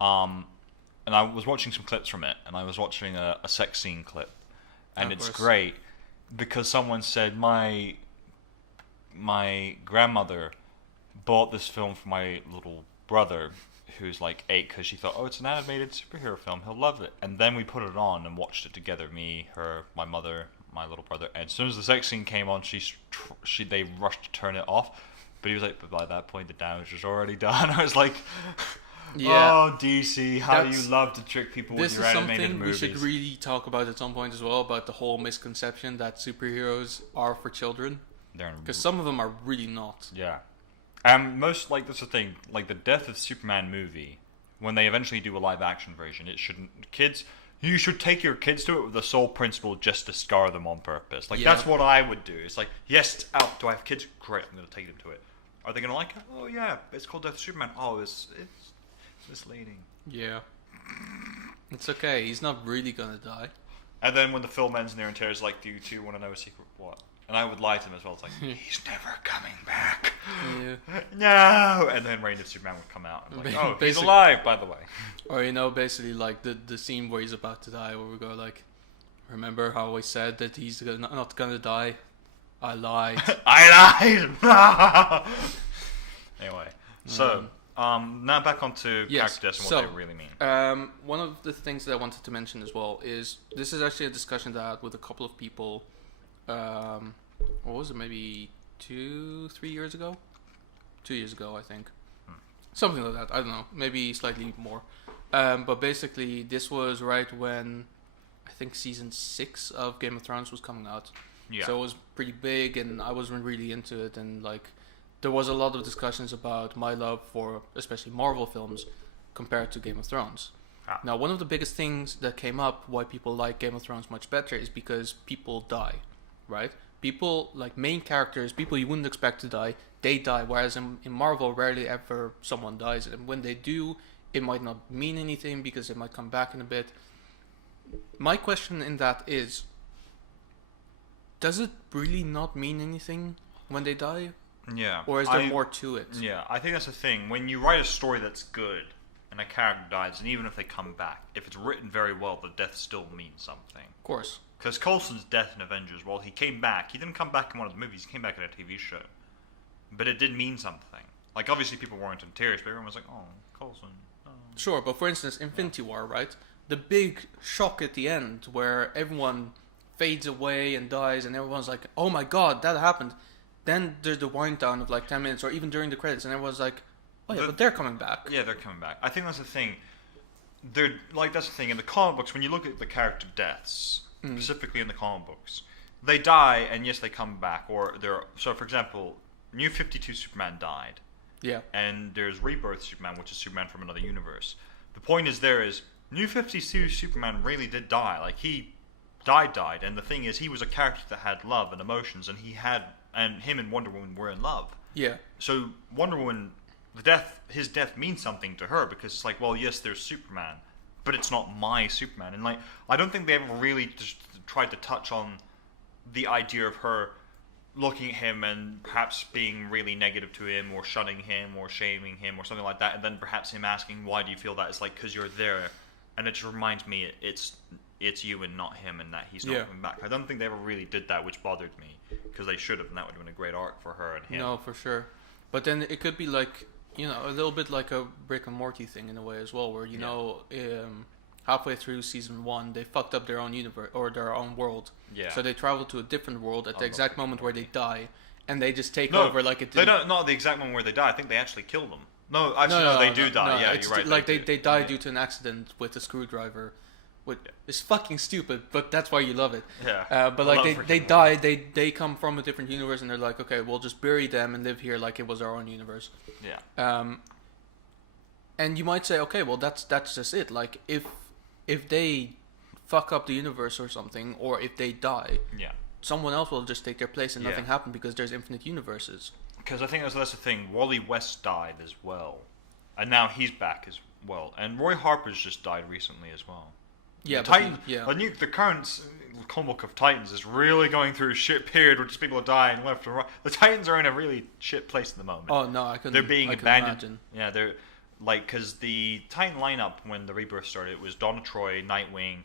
and I was watching some clips from it, and I was watching a sex scene clip, and it's great because someone said my grandmother bought this film for my little brother who's like 8 because she thought, oh, it's an animated superhero film, he'll love it. And then we put it on and watched it together, me, her, my mother, my little brother, and as soon as the sex scene came on, they rushed to turn it off. But he was like, but by that point, the damage was already done. I was like, oh, DC, how you love to trick people with your animated movies. This is something we should really talk about at some point as well, about the whole misconception that superheroes are for children. Because some of them are really not. Yeah. That's the thing, like the Death of Superman movie, when they eventually do a live-action version, you should take your kids to it with the sole principle just to scar them on purpose. That's what I would do. It's like, yes, it's out. Do I have kids? Great, I'm going to take them to it. Are they going to like it? Oh, yeah, it's called Death of Superman. Oh, it's misleading. Yeah. It's okay. He's not really going to die. And then when the film ends and their entire is like, do you two want to know a secret? What? And I would lie to him as well. It's like, he's never coming back. Yeah. No! And then Reign of Superman would come out. And like, oh, he's Basic- alive, by the way. Or basically like the scene where he's about to die, where we go like, remember how I said that he's not gonna die? I lied. I lied! Anyway, so, now back onto character deaths and what they really mean. One of the things that I wanted to mention as well is this is actually a discussion that I had with a couple of people. What was it? Maybe 2-3 years ago. 2 years ago, I think. Something like that. I don't know. Maybe slightly more. But basically, this was right when I think season 6 of Game of Thrones was coming out. Yeah. So it was pretty big, and I wasn't really into it. And like, there was a lot of discussions about my love for especially Marvel films compared to Game of Thrones. Ah. Now, one of the biggest things that came up why people like Game of Thrones much better is because people die, right? People, like main characters, people you wouldn't expect to die, they die. Whereas in Marvel, rarely ever someone dies. And when they do, it might not mean anything because they might come back in a bit. My question in that is, does it really not mean anything when they die? Yeah. Or is there more to it? Yeah, I think that's the thing. When you write a story that's good, and a character dies, and even if they come back, if it's written very well, the death still means something. Of course. Because Coulson's death in Avengers, well, he came back. He didn't come back in one of the movies. He came back in a TV show. But it did mean something. Like, obviously people weren't in tears, but everyone was like, oh, Coulson. Oh. Sure, but for instance, Infinity War, right? The big shock at the end where everyone fades away and dies and everyone's like, oh my god, that happened. Then there's the wind down of like 10 minutes or even during the credits and everyone's like, oh yeah, but they're coming back. Yeah, they're coming back. I think that's the thing. That's the thing. In the comic books, when you look at the character deaths, specifically in the comic books, they die and yes, they come back. Or so for example, New 52 Superman died. Yeah. And there's Rebirth Superman, which is Superman from another universe. The point is New 52 Superman really did die. Like, he died. And the thing is, he was a character that had love and emotions, and him and Wonder Woman were in love. Yeah. So Wonder Woman, his death means something to her because it's like, well, yes, there's Superman, but it's not my Superman. And like, I don't think they ever really just tried to touch on the idea of her looking at him and perhaps being really negative to him or shunning him or shaming him or something like that, and then perhaps him asking, why do you feel that? It's like, because you're there, and it just reminds me it's you and not him, and that he's not coming back. I don't think they ever really did that, which bothered me, because they should have, and that would have been a great arc for her and him. No, for sure. But then it could be like, a little bit like a Rick and Morty thing in a way as well, where, halfway through season 1, they fucked up their own universe, or their own world. Yeah. So they travel to a different world at the exact moment where they die, and they just take over like it did. They don't, not the exact moment where they die. I think they actually kill them. No, actually, no, they do die. Yeah, you're right. Like, they die due to an accident with a screwdriver. It's fucking stupid, but that's why you love it. Yeah. But like they die, they come from a different universe, and they're like, okay, we'll just bury them and live here like it was our own universe. Yeah. And you might say, okay, well that's just it. Like if they fuck up the universe or something, or if they die, someone else will just take their place and nothing happened because there's infinite universes. Because I think that's the thing. Wally West died as well, and now he's back as well. And Roy Harper's just died recently as well. Yeah, Titans. The current comic book of Titans is really going through a shit period where just people are dying left and right. The Titans are in a really shit place at the moment. Oh no, I couldn't. They're being abandoned. Imagine. Yeah, they're like, because the Titan lineup when the Rebirth started, it was Donna Troy, Nightwing,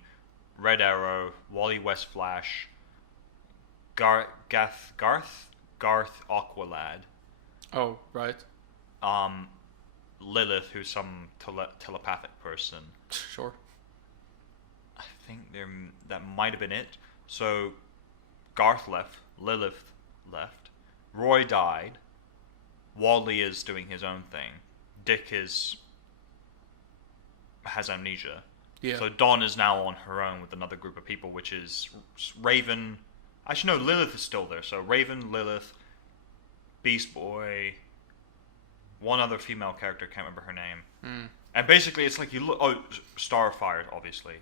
Red Arrow, Wally West, Flash, Garth Aqualad. Oh right. Lilith, who's some telepathic person. Sure. I think that might have been it. So Garth left, Lilith left, Roy died, Wally is doing his own thing, Dick has amnesia. Yeah. So Dawn is now on her own with another group of people, which is Raven. Actually, no, Lilith is still there. So Raven, Lilith, Beast Boy, one other female character, can't remember her name. And basically, it's like you look. Oh, Starfire, obviously,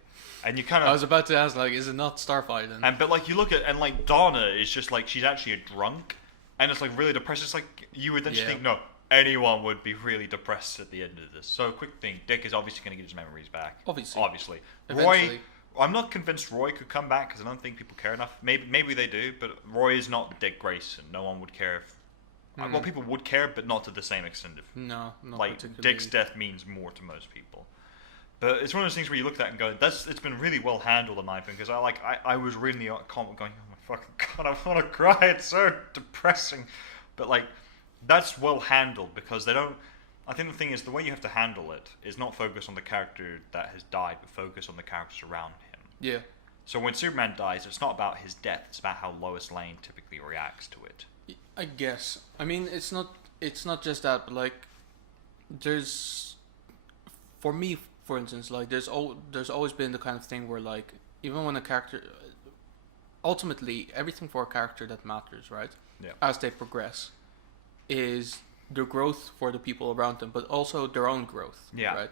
and you kind of. I was about to ask, like, is it not Starfire then? But like you look at, and like Donna is just like, she's actually a drunk, and it's like really depressed. It's like you would then just think, no, anyone would be really depressed at the end of this. So quick thing, Dick is obviously going to get his memories back. Obviously. Roy, I'm not convinced Roy could come back because I don't think people care enough. Maybe they do, but Roy is not Dick Grayson. No one would care if. Well, people would care, but not to the same extent. No, not like particularly. Dick's death means more to most people. But it's one of those things where you look at it and go, it's been really well handled in my opinion, because I was reading the comic going, oh my fucking god, I want to cry. It's so depressing. But like, that's well handled because they don't. I think the thing is the way you have to handle it is not focus on the character that has died, but focus on the characters around him. Yeah. So when Superman dies, it's not about his death; it's about how Lois Lane typically reacts to it. I guess. I mean, it's not just that, but like, there's, for me, for instance, like there's always been the kind of thing where like even when a character, ultimately everything for a character that matters, right? Yeah. As they progress, is their growth for the people around them, but also their own growth. Yeah. Right.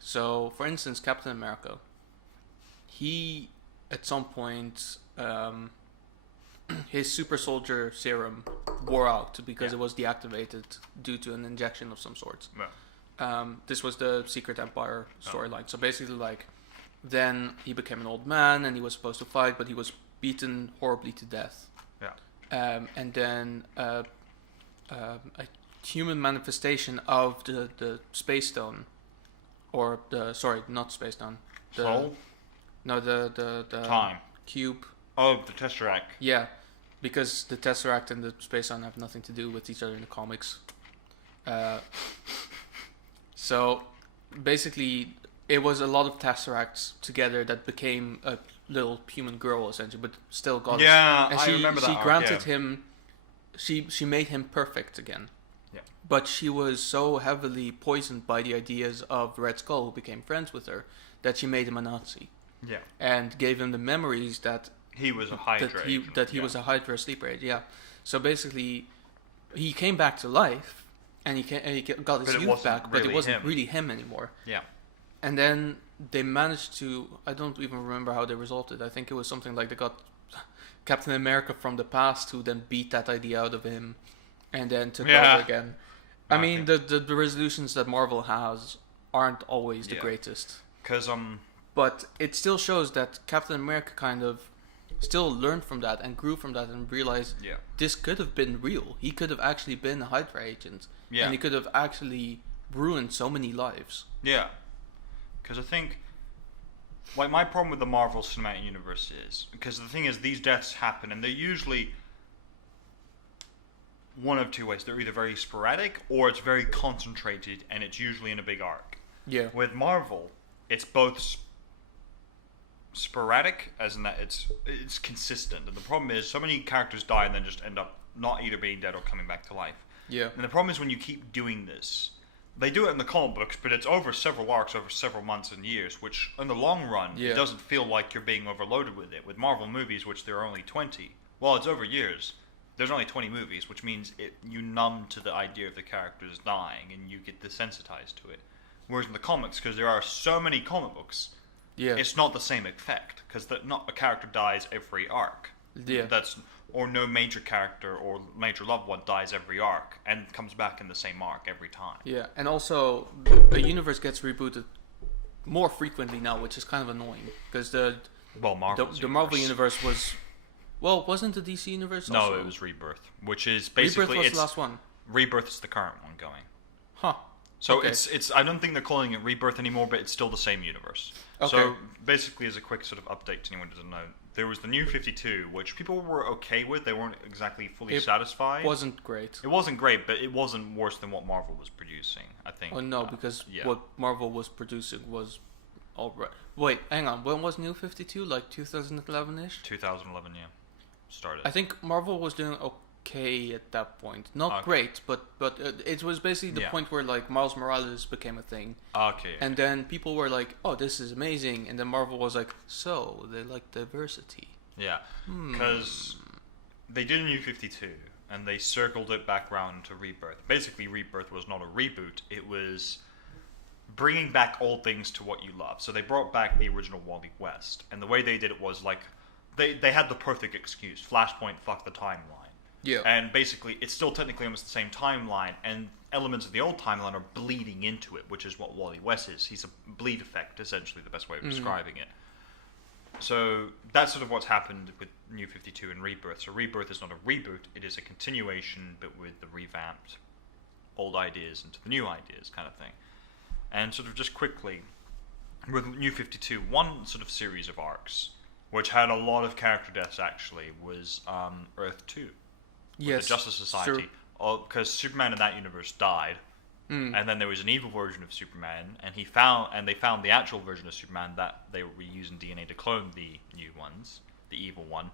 So, for instance, Captain America. He at some point. His super soldier serum wore out because it was deactivated due to an injection of some sort. Yeah. This was the Secret Empire storyline. So basically, like, then he became an old man and he was supposed to fight, but he was beaten horribly to death. Yeah. And then a human manifestation of the Space Stone, or not Space Stone. Soul? No, the Time. Cube. Oh, the Tesseract. Yeah, because the Tesseract and the Space Stone have nothing to do with each other in the comics. So basically, it was a lot of Tesseracts together that became a little human girl essentially, but still got us. Yeah, And I she, remember that she arc, granted yeah. him. She made him perfect again. Yeah. But she was so heavily poisoned by the ideas of Red Skull, who became friends with her, that she made him a Nazi. Yeah. And gave him the memories that He was a Hydra. that he was a Hydra sleeper agent. Yeah. So basically, he came back to life, and he got his youth back, but it wasn't really him anymore. Yeah. And then they managed to. I don't even remember how they resolved it. I think it was something like they got Captain America from the past, who then beat that idea out of him, and then took over again. I mean, the resolutions that Marvel has aren't always the greatest. Because But it still shows that Captain America kind of still learned from that and grew from that and realized this could have been real. He could have actually been a Hydra agent. Yeah. And he could have actually ruined so many lives. Yeah. Because I think, like, my problem with the Marvel Cinematic Universe is, because the thing is, these deaths happen, and they're usually one of two ways. They're either very sporadic, or it's very concentrated, and it's usually in a big arc. Yeah. With Marvel, it's both sporadic, as in that it's consistent. And the problem is, so many characters die and then just end up not either being dead or coming back to life. Yeah. And the problem is when you keep doing this, they do it in the comic books, but it's over several arcs, over several months and years, which in the long run, it doesn't feel like you're being overloaded with it. With Marvel movies, which there are only 20, well, it's over years. There's only 20 movies, which means you numb to the idea of the characters dying, and you get desensitized to it. Whereas in the comics, because there are so many comic books, it's not the same effect, because not a character dies every arc. Yeah. Or no major character or major loved one dies every arc and comes back in the same arc every time. Yeah, and also the universe gets rebooted more frequently now, which is kind of annoying because the Marvel universe was, wasn't the DC universe also? No, it was Rebirth, which is basically Rebirth was the last one. Rebirth is the current one going. Huh. So okay. it's I don't think they're calling it Rebirth anymore, but it's still the same universe. Okay. So basically, as a quick sort of update to anyone who doesn't know, there was the New 52, which people were okay with. They weren't exactly fully satisfied. It wasn't great. It wasn't great, but it wasn't worse than what Marvel was producing, I think. Oh no, because what Marvel was producing was all right. Wait, hang on. When was New 52? Like 2011-ish? 2011, yeah. Started. I think Marvel was doing okay at that point. Not great, but it was basically the point where like Miles Morales became a thing. Okay. And then people were like, "Oh, this is amazing," and then Marvel was like, "So they like diversity." Yeah, because they did a New 52, and they circled it back around to Rebirth. Basically, Rebirth was not a reboot; it was bringing back old things to what you love. So they brought back the original Wally West, and the way they did it was like they had the perfect excuse: Flashpoint, fuck the timeline. Yeah. And basically, it's still technically almost the same timeline, and elements of the old timeline are bleeding into it, which is what Wally West is. He's a bleed effect, essentially, the best way of describing it. So that's sort of what's happened with New 52 and Rebirth. So Rebirth is not a reboot; it is a continuation, but with the revamped old ideas into the new ideas, kind of thing. And sort of just quickly, with New 52, one sort of series of arcs, which had a lot of character deaths actually, was Earth 2. With Yes, the Justice Society. Because Superman in that universe died, and then there was an evil version of Superman, and they found the actual version of Superman that they were using DNA to clone the new ones, the evil one.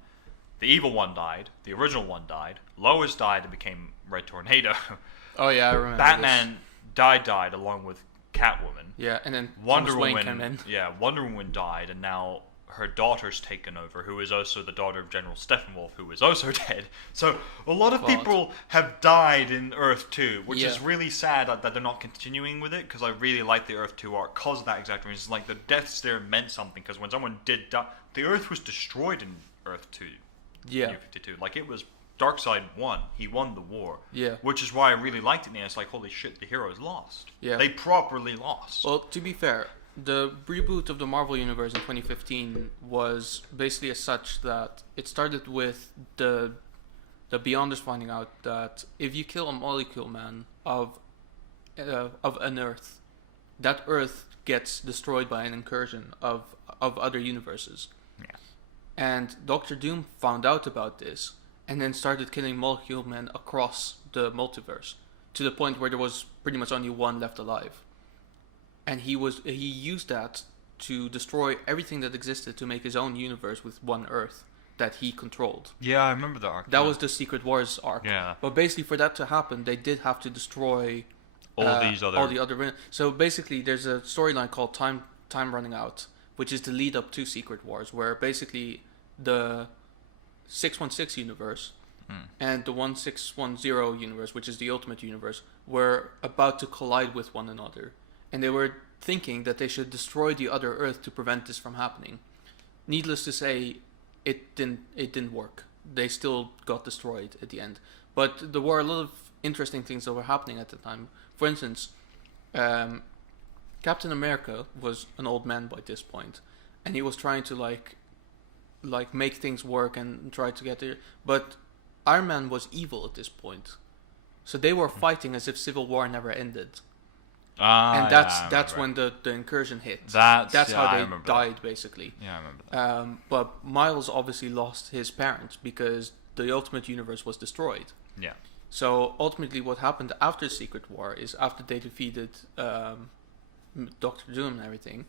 The evil one died, the original one died, Lois died and became Red Tornado. Oh yeah, I remember. Batman died along with Catwoman. Yeah, and then Wonder Thomas Wayne Woman came in. Yeah, Wonder Woman died, and now her daughter's taken over, who is also the daughter of General Steppenwolf, who is also dead. So a lot of people have died in Earth 2, which is really sad that they're not continuing with it, because I really like the Earth 2 arc because of that exact reason. It's like the deaths there meant something, because when someone did die, the Earth was destroyed in Earth 2. Yeah. New 52. Like, it was Darkseid won. He won the war. Yeah. Which is why I really liked it. And it's like, holy shit, the heroes lost. Yeah. They properly lost. Well, to be fair, the reboot of the Marvel Universe in 2015 was basically as such that it started with the Beyonders finding out that if you kill a molecule man of an Earth, that Earth gets destroyed by an incursion of other universes. Yeah. And Doctor Doom found out about this and then started killing molecule men across the multiverse to the point where there was pretty much only one left alive. And he used that to destroy everything that existed to make his own universe with one Earth that he controlled. Yeah, I remember the arc. That was the Secret Wars arc. Yeah. But basically, for that to happen, they did have to destroy all the other. So basically, there's a storyline called Time Running Out, which is the lead up to Secret Wars, where basically the 616 universe and the 1610 universe, which is the Ultimate Universe, were about to collide with one another. And they were thinking that they should destroy the other Earth to prevent this from happening. Needless to say, it didn't work. They still got destroyed at the end. But there were a lot of interesting things that were happening at the time. For instance, Captain America was an old man by this point, and he was trying to like make things work and try to get there. But Iron Man was evil at this point, so they were fighting as if Civil War never ended. And that's when the incursion hit. That's how they died, basically. Yeah, I remember that. But Miles obviously lost his parents because the Ultimate Universe was destroyed. Yeah. So ultimately what happened after Secret War is after they defeated Doctor Doom and everything,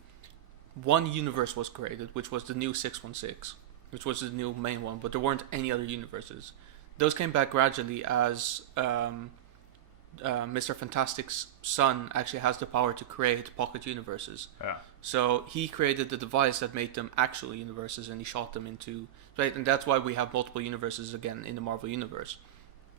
one universe was created, which was the new 616, which was the new main one, but there weren't any other universes. Those came back gradually as Mr. Fantastic's son actually has the power to create pocket universes. Yeah. So he created the device that made them actual universes, and he shot them into right, and that's why we have multiple universes again in the Marvel universe.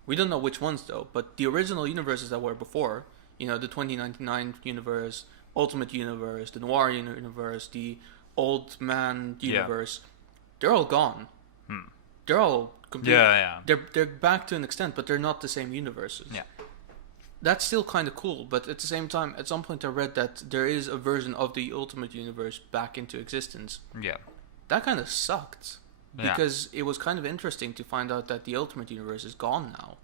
We don't know which ones though, but the original universes that were before, the 2099 universe, Ultimate Universe, the Noir universe, the Old Man universe, they're all gone. They're all completely. Yeah. They're back to an extent, but they're not the same universes. Yeah. That's still kind of cool, but at the same time, at some point I read that there is a version of the Ultimate Universe back into existence. Yeah. That kind of sucked. Because it was kind of interesting to find out that the Ultimate Universe is gone now.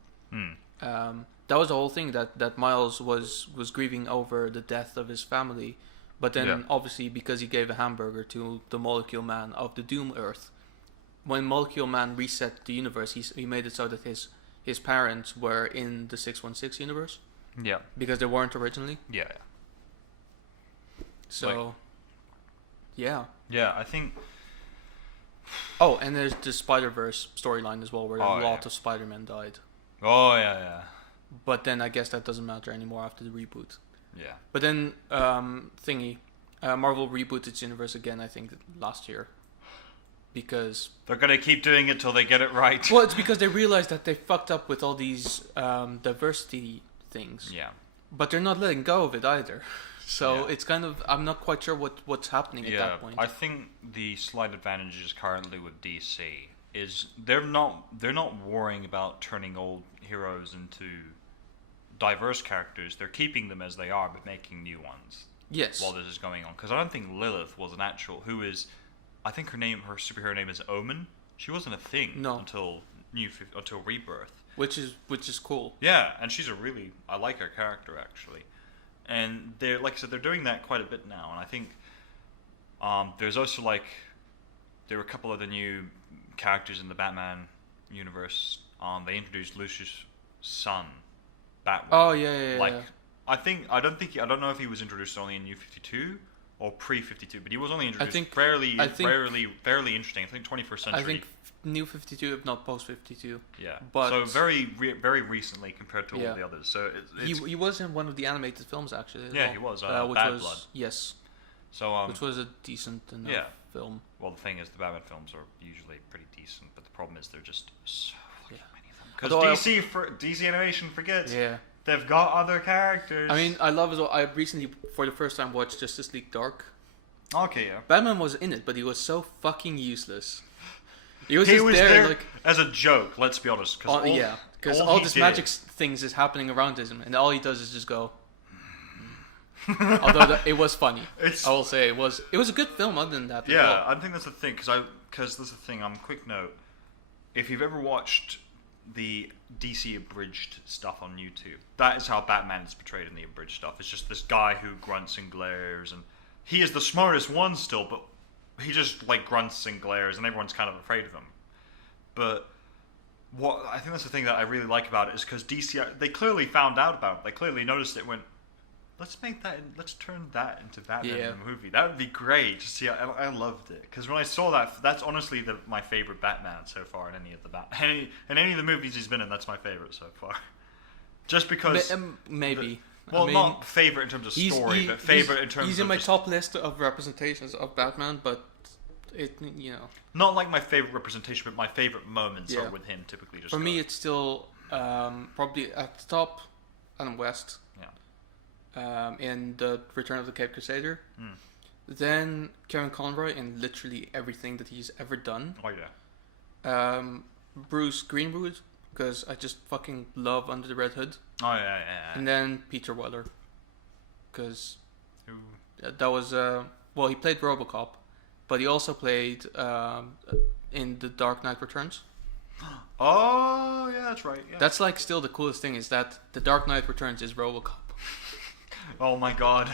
That was the whole thing, that Miles was grieving over the death of his family. But then, obviously, because he gave a hamburger to the Molecule Man of the Doom Earth, when Molecule Man reset the universe, he made it so that his parents were in the 616 universe. Yeah. Because they weren't originally. Yeah. So, yeah. Yeah, I think... Oh, and there's the Spider-Verse storyline as well, where a lot of Spider-Man died. Oh, yeah. But then I guess that doesn't matter anymore after the reboot. Yeah. But then, Marvel rebooted its universe again, I think, last year. Because... They're going to keep doing it till they get it right. Well, it's because they realized that they fucked up with all these diversity things. Yeah. But they're not letting go of it either. So it's kind of... I'm not quite sure what's happening at that point. I think the slight advantages currently with DC is they're not worrying about turning old heroes into diverse characters. They're keeping them as they are, but making new ones. Yes. While this is going on. Because I don't think Lilith was an actual... Who is I think her superhero name is Omen. She wasn't a thing No. until until Rebirth. Which is cool. Yeah, and I like her character actually, and they're like I said, they're doing that quite a bit now, and I think there's also there were a couple of the new characters in the Batman universe. They introduced Lucius' son, Batman. Oh yeah. I don't know if he was introduced only in New 52 or pre 52, but he was only introduced fairly interesting. I think 21st century. I think New 52, if not post 52. Yeah. But so very recently compared to all the others. So he was in one of the animated films actually. He was. Which Bad was Blood. yes. So which was a decent enough film. Well, the thing is, the Batman films are usually pretty decent, but the problem is they're just so fucking many of them. Because DC Animation forgets. Yeah. They've got other characters. I mean, I love as well. I recently, for the first time, watched Justice League Dark. Okay, yeah. Batman was in it, but he was so fucking useless. He was there like as a joke. Let's be honest. Because all this magic things is happening around him, and all he does is just go. Although it was funny, I will say it was a good film. Other than that, yeah, I think that's the thing. Because that's the thing. Quick note: if you've ever watched the DC abridged stuff on YouTube, that is how Batman is portrayed in the abridged stuff. It's just this guy who grunts and glares, and he is the smartest one still, but he just grunts and glares, and everyone's kind of afraid of him. But what I think that's the thing that I really like about it is because DC, they clearly found out about it. They clearly noticed it. Went, let's turn that into Batman in the movie. That would be great. Just see, I loved it because when I saw that, that's honestly my favorite Batman so far in any of the movies he's been in. That's my favorite so far. Just because maybe. Not favorite in terms of story, but favorite in terms of... He's in my top list of representations of Batman, but not like my favorite representation, but my favorite moments are with him, typically. For me, it's still probably at the top, Adam West. Yeah. In the Return of the Cape Crusader. Then Kevin Conroy in literally everything that he's ever done. Oh, yeah. Bruce Greenwood, because I just fucking love Under the Red Hood. Oh, yeah. And then Peter Weller, because that was he played RoboCop, but he also played in The Dark Knight Returns. Oh yeah, that's right. Yeah. That's still the coolest thing is that The Dark Knight Returns is RoboCop. Oh my god!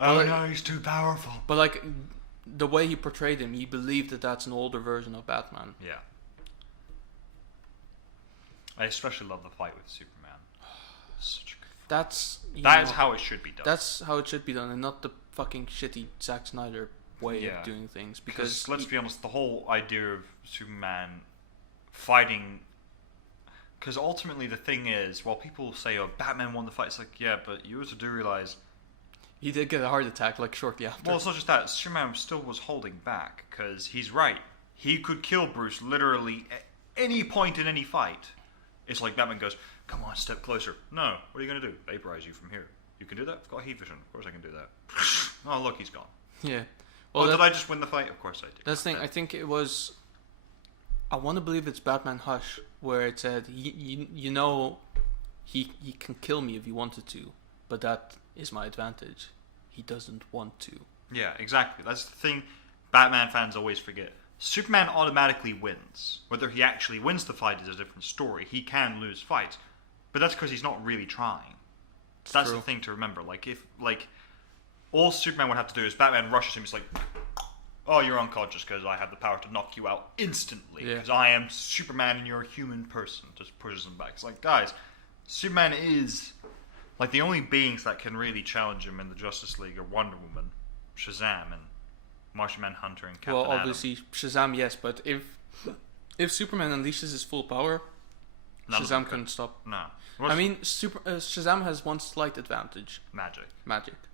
Oh no, he's too powerful. But the way he portrayed him, you believe that that's an older version of Batman. Yeah. I especially love the fight with Superman. Such a good That is how it should be done. That's how it should be done, and not the fucking shitty Zack Snyder way of doing things. Because let's be honest, the whole idea of Superman fighting. Because ultimately, the thing is, while people say, "Oh, Batman won the fight," it's like, yeah, but you also do realize he did get a heart attack shortly after. Well, it's not just that. Superman still was holding back because he's right. He could kill Bruce literally at any point in any fight. It's like Batman goes, "Come on, step closer." No, what are you going to do? Vaporize you from here. You can do that? I've got heat vision. Of course I can do that. Oh, look, he's gone. Yeah. Well, did I just win the fight? Of course I did. That's the thing. I think it was... I want to believe it's Batman Hush, where it said, he can kill me if he wanted to, but that is my advantage. He doesn't want to. Yeah, exactly. That's the thing Batman fans always forget. Superman automatically wins. Whether he actually wins the fight is a different story. He can lose fights, but that's because he's not really trying. That's the thing to remember. All Superman would have to do is Batman rushes him. He's like, "Oh, you're unconscious because I have the power to knock you out instantly because I am Superman and you're a human person." Just pushes him back. It's like, guys, Superman is the only beings that can really challenge him in the Justice League are Wonder Woman, Shazam, and Martian Manhunter and Captain Atom. Well, obviously Shazam, yes, but if Superman unleashes his full power, Shazam couldn't stop. No. I mean, Shazam has one slight advantage. Magic.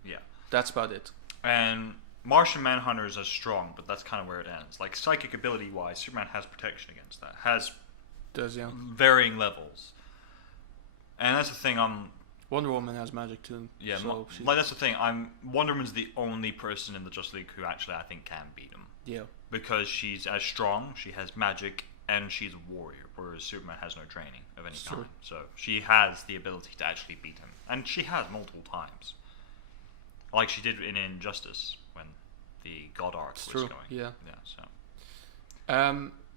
Yeah. That's about it. And Martian Manhunter is as strong, but that's kind of where it ends. Psychic ability-wise, Superman has protection against that. Does, yeah. Varying levels. And that's the thing, Wonder Woman has magic too. Yeah, that's the thing. Wonder Woman's the only person in the Justice League who actually I think can beat him. Yeah. Because she's as strong, she has magic, and she's a warrior, whereas Superman has no training of any kind. So she has the ability to actually beat him, and she has multiple times. Like she did in Injustice when the God arc It's was true. going. Yeah. So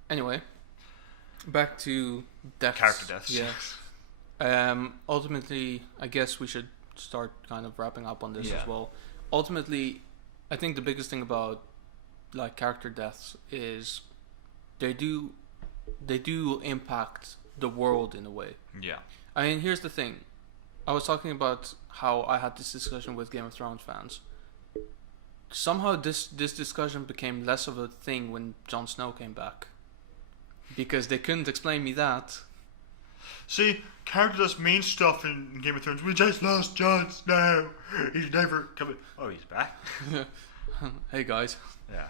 Anyway, back to deaths. character deaths. Yeah. Ultimately, I guess we should start kind of wrapping up on this Yeah. as well. Ultimately, I think the biggest thing about like character deaths is they do impact the world in a way. Yeah. I mean, here's the thing. I was talking about how I had this discussion with Game of Thrones fans. Somehow this discussion became less of a thing when Jon Snow came back. Because they couldn't explain me that. See, character deaths mean stuff in Game of Thrones. We just lost Jon Snow. He's never coming. Oh, he's back. Hey guys, Yeah.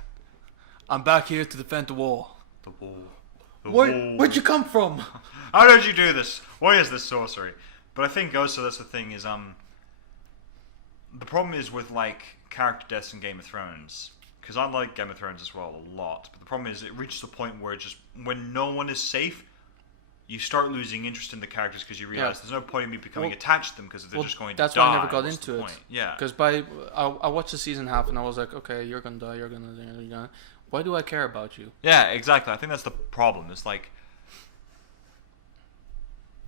I'm back here to defend the wall. The wall. The Where'd you come from? How did you do this? What is this sorcery? But I think also that's the thing is the problem is with like character deaths in Game of Thrones, because I like Game of Thrones as well a lot, but the problem is it reaches a point where just when no one is safe, you start losing interest in the characters because you realize there's no point in me becoming attached to them because they're just going to die. That's why I never got What's the into it. point? Yeah. Because I watched the season half and I was like, okay, you're gonna die, you're gonna. Why do I care about you? Yeah, exactly. I think that's the problem. It's like,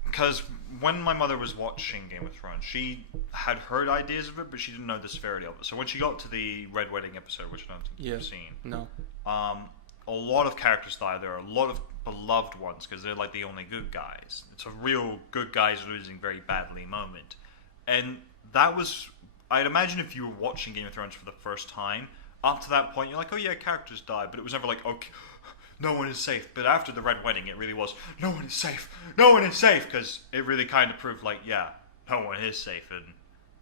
because when my mother was watching Game of Thrones, she had heard ideas of it, but she didn't know the severity of it. So when she got to the Red Wedding episode, which I don't think you've seen, No. A lot of characters die. There are a lot of beloved ones because they're like the only good guys. It's a real good guys losing very badly moment, and that was. I'd imagine if you were watching Game of Thrones for the first time, up to that point, you're like, oh yeah, characters die, but it was never like, okay, no one is safe. But after the Red Wedding, it really was, no one is safe, no one is safe, because it really kind of proved like, yeah, no one is safe. And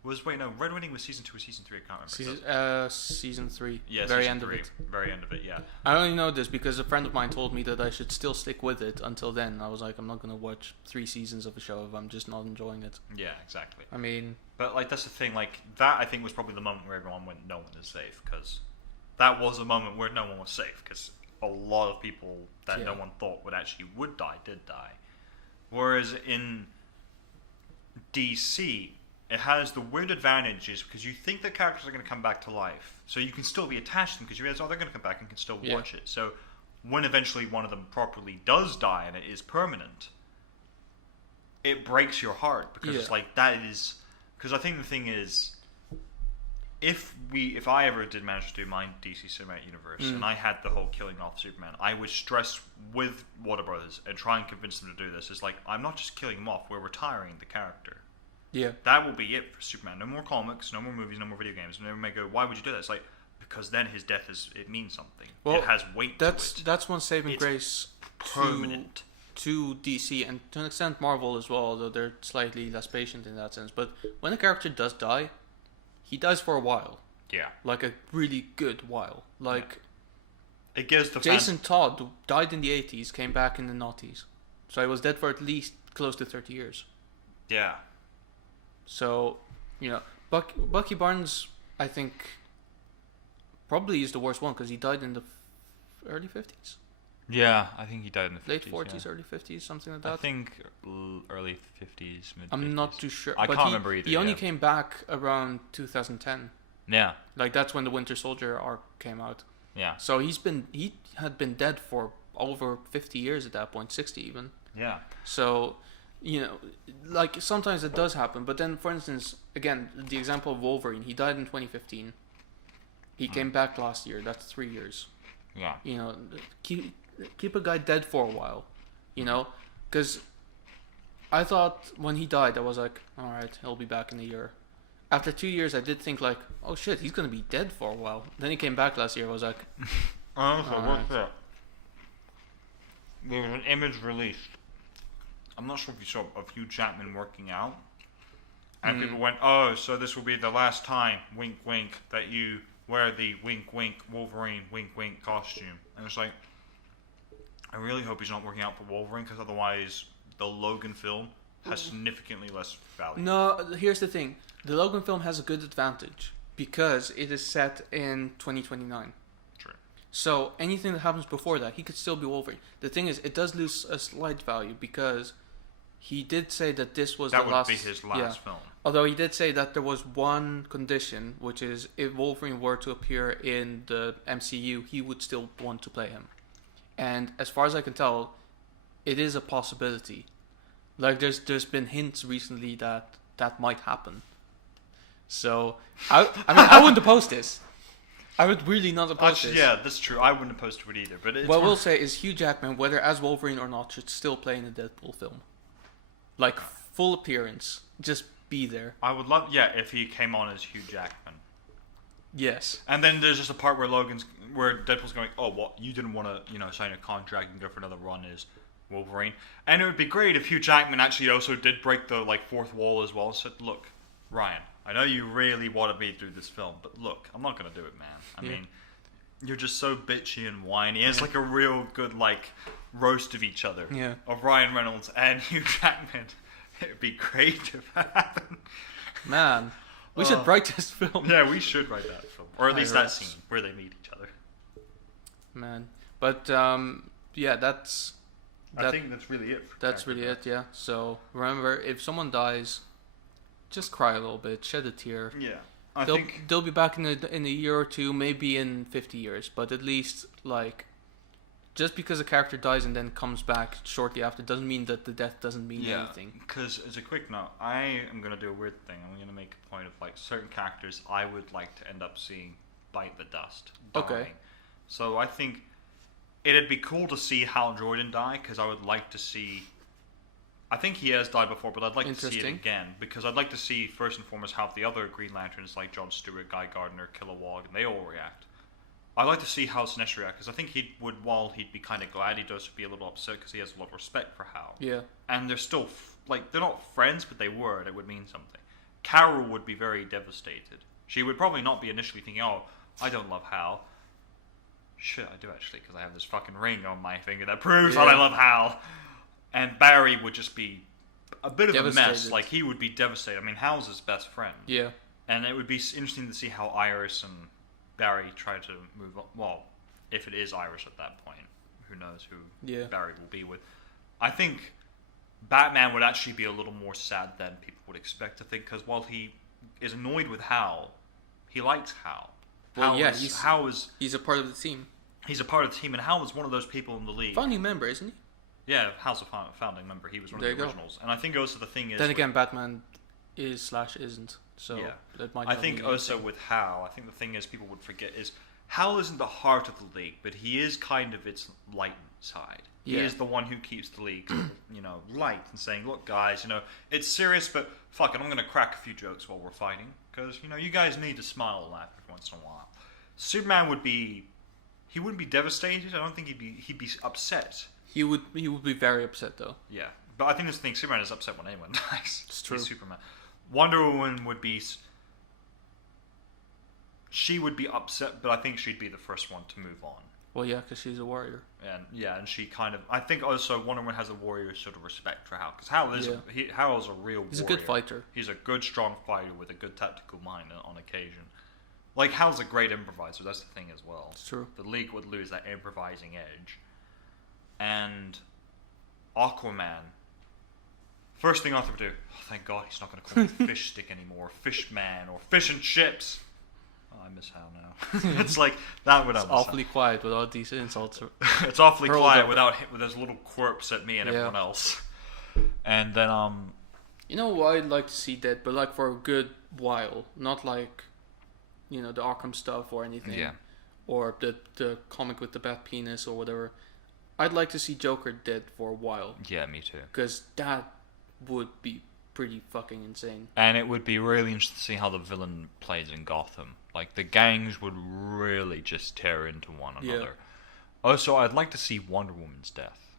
Red Wedding was season 2 or season 3, I can't remember. Season 3. Yeah, very season end 3, of it. very end of it, yeah. I only know this because a friend of mine told me that I should still stick with it until then. I was like, I'm not gonna watch 3 seasons of a show if I'm just not enjoying it. Yeah, exactly. I mean, but like that's the thing, like that I think was probably the moment where everyone went, no one is safe, because that was a moment where no one was safe, because a lot of people that no one thought would die did die. Whereas in DC, it has the weird advantage is because you think that characters are going to come back to life, so you can still be attached to them because you realize, oh, they're going to come back and can still watch it. So when eventually one of them properly does die and it is permanent, it breaks your heart because it's like that is because I think the thing is if I ever did manage to do my DC Cinematic Universe and I had the whole killing off Superman, I would stress with Warner Brothers and try and convince them to do this. It's like, I'm not just killing him off, we're retiring the character. yeah. That will be it for Superman. No more comics, no more movies, no more video games. And they may go, why would you do that? It's like, because then his death it means something. Well, it has weight to it. That's one saving It's grace permanent. to DC and to an extent Marvel as well, although they're slightly less patient in that sense. But when a character does die, he dies for a while. Yeah. Like a really good while. Like It gives the Jason Todd died in the 80s, came back in the noughties. So he was dead for at least close to 30 years. Yeah. So, Bucky Barnes, I think, probably is the worst one because he died in the early 50s. Yeah, I think he died in the 50s. Late 40s, early 50s, something like that. I think early 50s, mid 50s. I'm not too sure. I but can't remember either. He only came back around 2010. Yeah. Like, that's when the Winter Soldier arc came out. Yeah. So he had been dead for over 50 years at that point, 60 even. Yeah. So, like, sometimes it does happen. But then, for instance, again, the example of Wolverine, he died in 2015. He came back last year. That's 3 years. Yeah. Keep a guy dead for a while, because I thought when he died, I was like, all right, he'll be back in a year. After 2 years, I did think like, oh shit, he's gonna be dead for a while. Then he came back last year. I was like, What's that? There was an image released. I'm not sure if you saw of Hugh Jackman working out, and people went, "Oh, so this will be the last time, wink, wink, that you wear the wink, wink Wolverine, wink, wink costume." And it's like, I really hope he's not working out for Wolverine, because otherwise, the Logan film has significantly less value. no. Here's the thing: the Logan film has a good advantage because it is set in 2029. True. So anything that happens before that, he could still be Wolverine. The thing is, it does lose a slight value because he did say that this was That the would last. be his last film. Although he did say that there was one condition, which is if Wolverine were to appear in the MCU, he would still want to play him. And as far as I can tell, it is a possibility. Like there's been hints recently that might happen. So I mean I wouldn't oppose this. I would really not oppose this. Yeah, that's true. I wouldn't oppose to it either. But it's what I will say is Hugh Jackman, whether as Wolverine or not, should still play in a Deadpool film. Like full appearance, just be there. I would love, if he came on as Hugh Jackman. Yes. And then there's just a part where Deadpool's going, oh, what? You didn't want to, sign a contract and go for another run as Wolverine. And it would be great if Hugh Jackman actually also did break the fourth wall as well. And said, look, Ryan, I know you really wanted me to do this film, but look, I'm not gonna do it, man. I mean, you're just so bitchy and whiny. It's like a real good roast of each other. Yeah. Of Ryan Reynolds and Hugh Jackman. It'd be great if that happened. Man, we should write this film. Yeah, we should write that film, or at least that scene where they meet each other. Man, but I think that's really it. That's really it. Yeah. So remember, if someone dies, just cry a little bit, shed a tear. Yeah, they'll be back in a year or two, maybe in 50 years, but at least just because a character dies and then comes back shortly after doesn't mean that the death doesn't mean anything. Because as a quick note, I am going to do a weird thing. I'm going to make a point of certain characters I would like to end up seeing bite the dust. Dying. Okay. So I think it'd be cool to see Hal Jordan die, because I would like to see... I think he has died before, but I'd like to see it again, because I'd like to see, first and foremost, how the other Green Lanterns, like John Stewart, Guy Gardner, Kilowog, and they all react. I'd like to see how Sinestro react, because I think while he'd be kind of glad, he'd also be a little upset, because he has a lot of respect for Hal. Yeah. And they're still, they're not friends, but they were, and it would mean something. Carol would be very devastated. She would probably not be initially thinking, oh, I don't love Hal. Shit, I do actually, because I have this fucking ring on my finger that proves that I love Hal. And Barry would just be a bit of a mess. He would be devastated. I mean, Hal's his best friend. Yeah. And it would be interesting to see how Iris and Barry try to move on. Well, if it is Iris at that point, who knows who Barry will be with. I think Batman would actually be a little more sad than people would expect to think, because while he is annoyed with Hal, he likes Hal. Well, he's a part of the team. He's a part of the team, and Hal is one of those people in the league. Founding member, isn't he? Yeah, Hal's a founding member. He was one of the originals. And I think also the thing is... Then again, Batman is/isn't. So that might not I think be also with Hal, I think the thing is people would forget is Hal isn't the heart of the league, but he is kind of its light side. He is the one who keeps the league, light and saying, look, guys, it's serious, but fuck it, I'm going to crack a few jokes while we're fighting, because, you guys need to smile and laugh every once in a while. Superman would be... He wouldn't be devastated. I don't think he'd be upset. He would be very upset, though. Yeah. But I think this thing, Superman is upset when anyone dies. It's true. He's Superman. Wonder Woman would be... She would be upset, but I think she'd be the first one to move on. Well, yeah, because she's a warrior. And she kind of... I think also Wonder Woman has a warrior sort of respect for Hal. Because Hal is Hal is a real warrior. He's a good fighter. He's a good, strong fighter with a good tactical mind on occasion. Hal's a great improviser, that's the thing as well. It's true. The League would lose that improvising edge. And Aquaman, first thing Arthur would do, thank God he's not going to call me Fish Stick anymore, Fish Man, or Fish and Chips. Oh, I miss Hal now. It's that would. It's awfully quiet without these insults. It's awfully quiet with his little quirps at me and everyone else. And then what I'd like to see dead, but for a good while, not the Arkham stuff or anything. Yeah. Or the comic with the bat penis or whatever. I'd like to see Joker dead for a while. Yeah, me too. Because that would be pretty fucking insane. And it would be really interesting to see how the villain plays in Gotham. The gangs would really just tear into one another. Yeah. Also, I'd like to see Wonder Woman's death.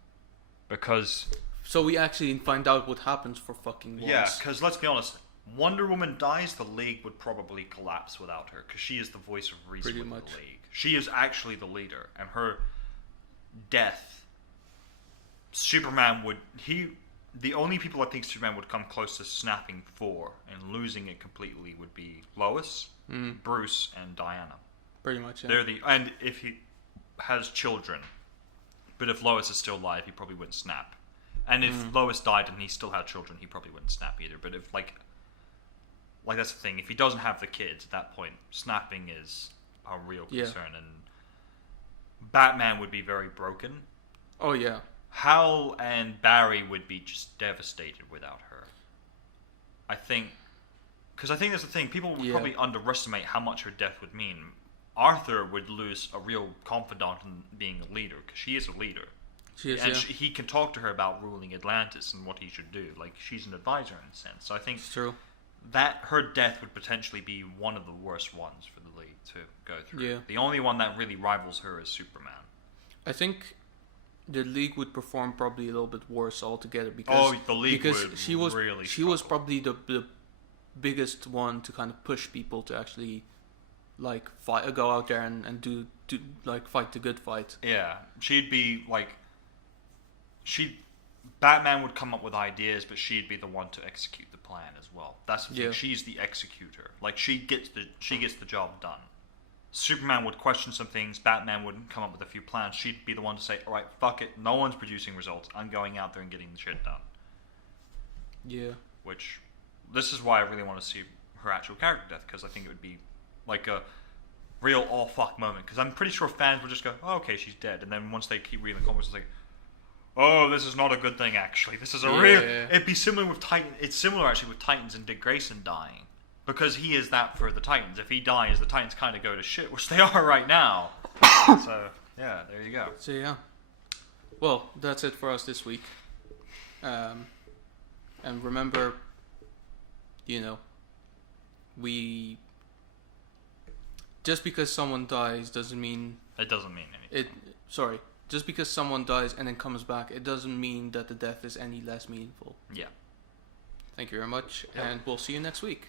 Because... So we actually find out what happens for fucking once. Yeah, because let's be honest... Wonder Woman dies, the League would probably collapse without her, because she is the voice of reason within the League. She is actually the leader, and her death, Superman would... The only people I think Superman would come close to snapping for and losing it completely would be Lois, Bruce, and Diana. Pretty much, yeah. And if he has children, but if Lois is still alive, he probably wouldn't snap. And if Lois died and he still had children, he probably wouldn't snap either. But if like that's the thing. If he doesn't have the kids at that point, snapping is a real concern, and Batman would be very broken. Oh yeah. Hal and Barry would be just devastated without her. I think that's the thing. People would probably underestimate how much her death would mean. Arthur would lose a real confidant in being a leader, because she is a leader. She is, and he can talk to her about ruling Atlantis and what he should do. Like, she's an advisor in a sense. So I think it's true. That her death would potentially be one of the worst ones for the League to go through. Yeah. The only one that really rivals her is Superman. I think the League would perform probably a little bit worse altogether because the League would she was really she was probably the biggest one to kind of push people to actually like fight, go out there and do like fight the good fight. Yeah, she'd be like Batman would come up with ideas, but she'd be the one to execute the plan as well. That's the thing. She's the executor. Like, she gets the job done. Superman would question some things. Batman would come up with a few plans. She'd be the one to say, "All right, fuck it. No one's producing results. I'm going out there and getting the shit done." Yeah. Which, this is why I really want to see her actual character death, because I think it would be like a real "oh fuck" moment. Because I'm pretty sure fans would just go, "Oh, okay, she's dead," and then once they keep reading the comments, it's like, "Oh, this is not a good thing, actually. This is a real..." It'd be similar with Titan. It's similar, actually, with Titans and Dick Grayson dying. Because he is that for the Titans. If he dies, the Titans kind of go to shit, which they are right now. So, yeah, there you go. So, yeah. Well, that's it for us this week. And remember, just because someone dies doesn't mean... It doesn't mean anything. Just because someone dies and then comes back, it doesn't mean that the death is any less meaningful. Yeah. Thank you very much, and we'll see you next week.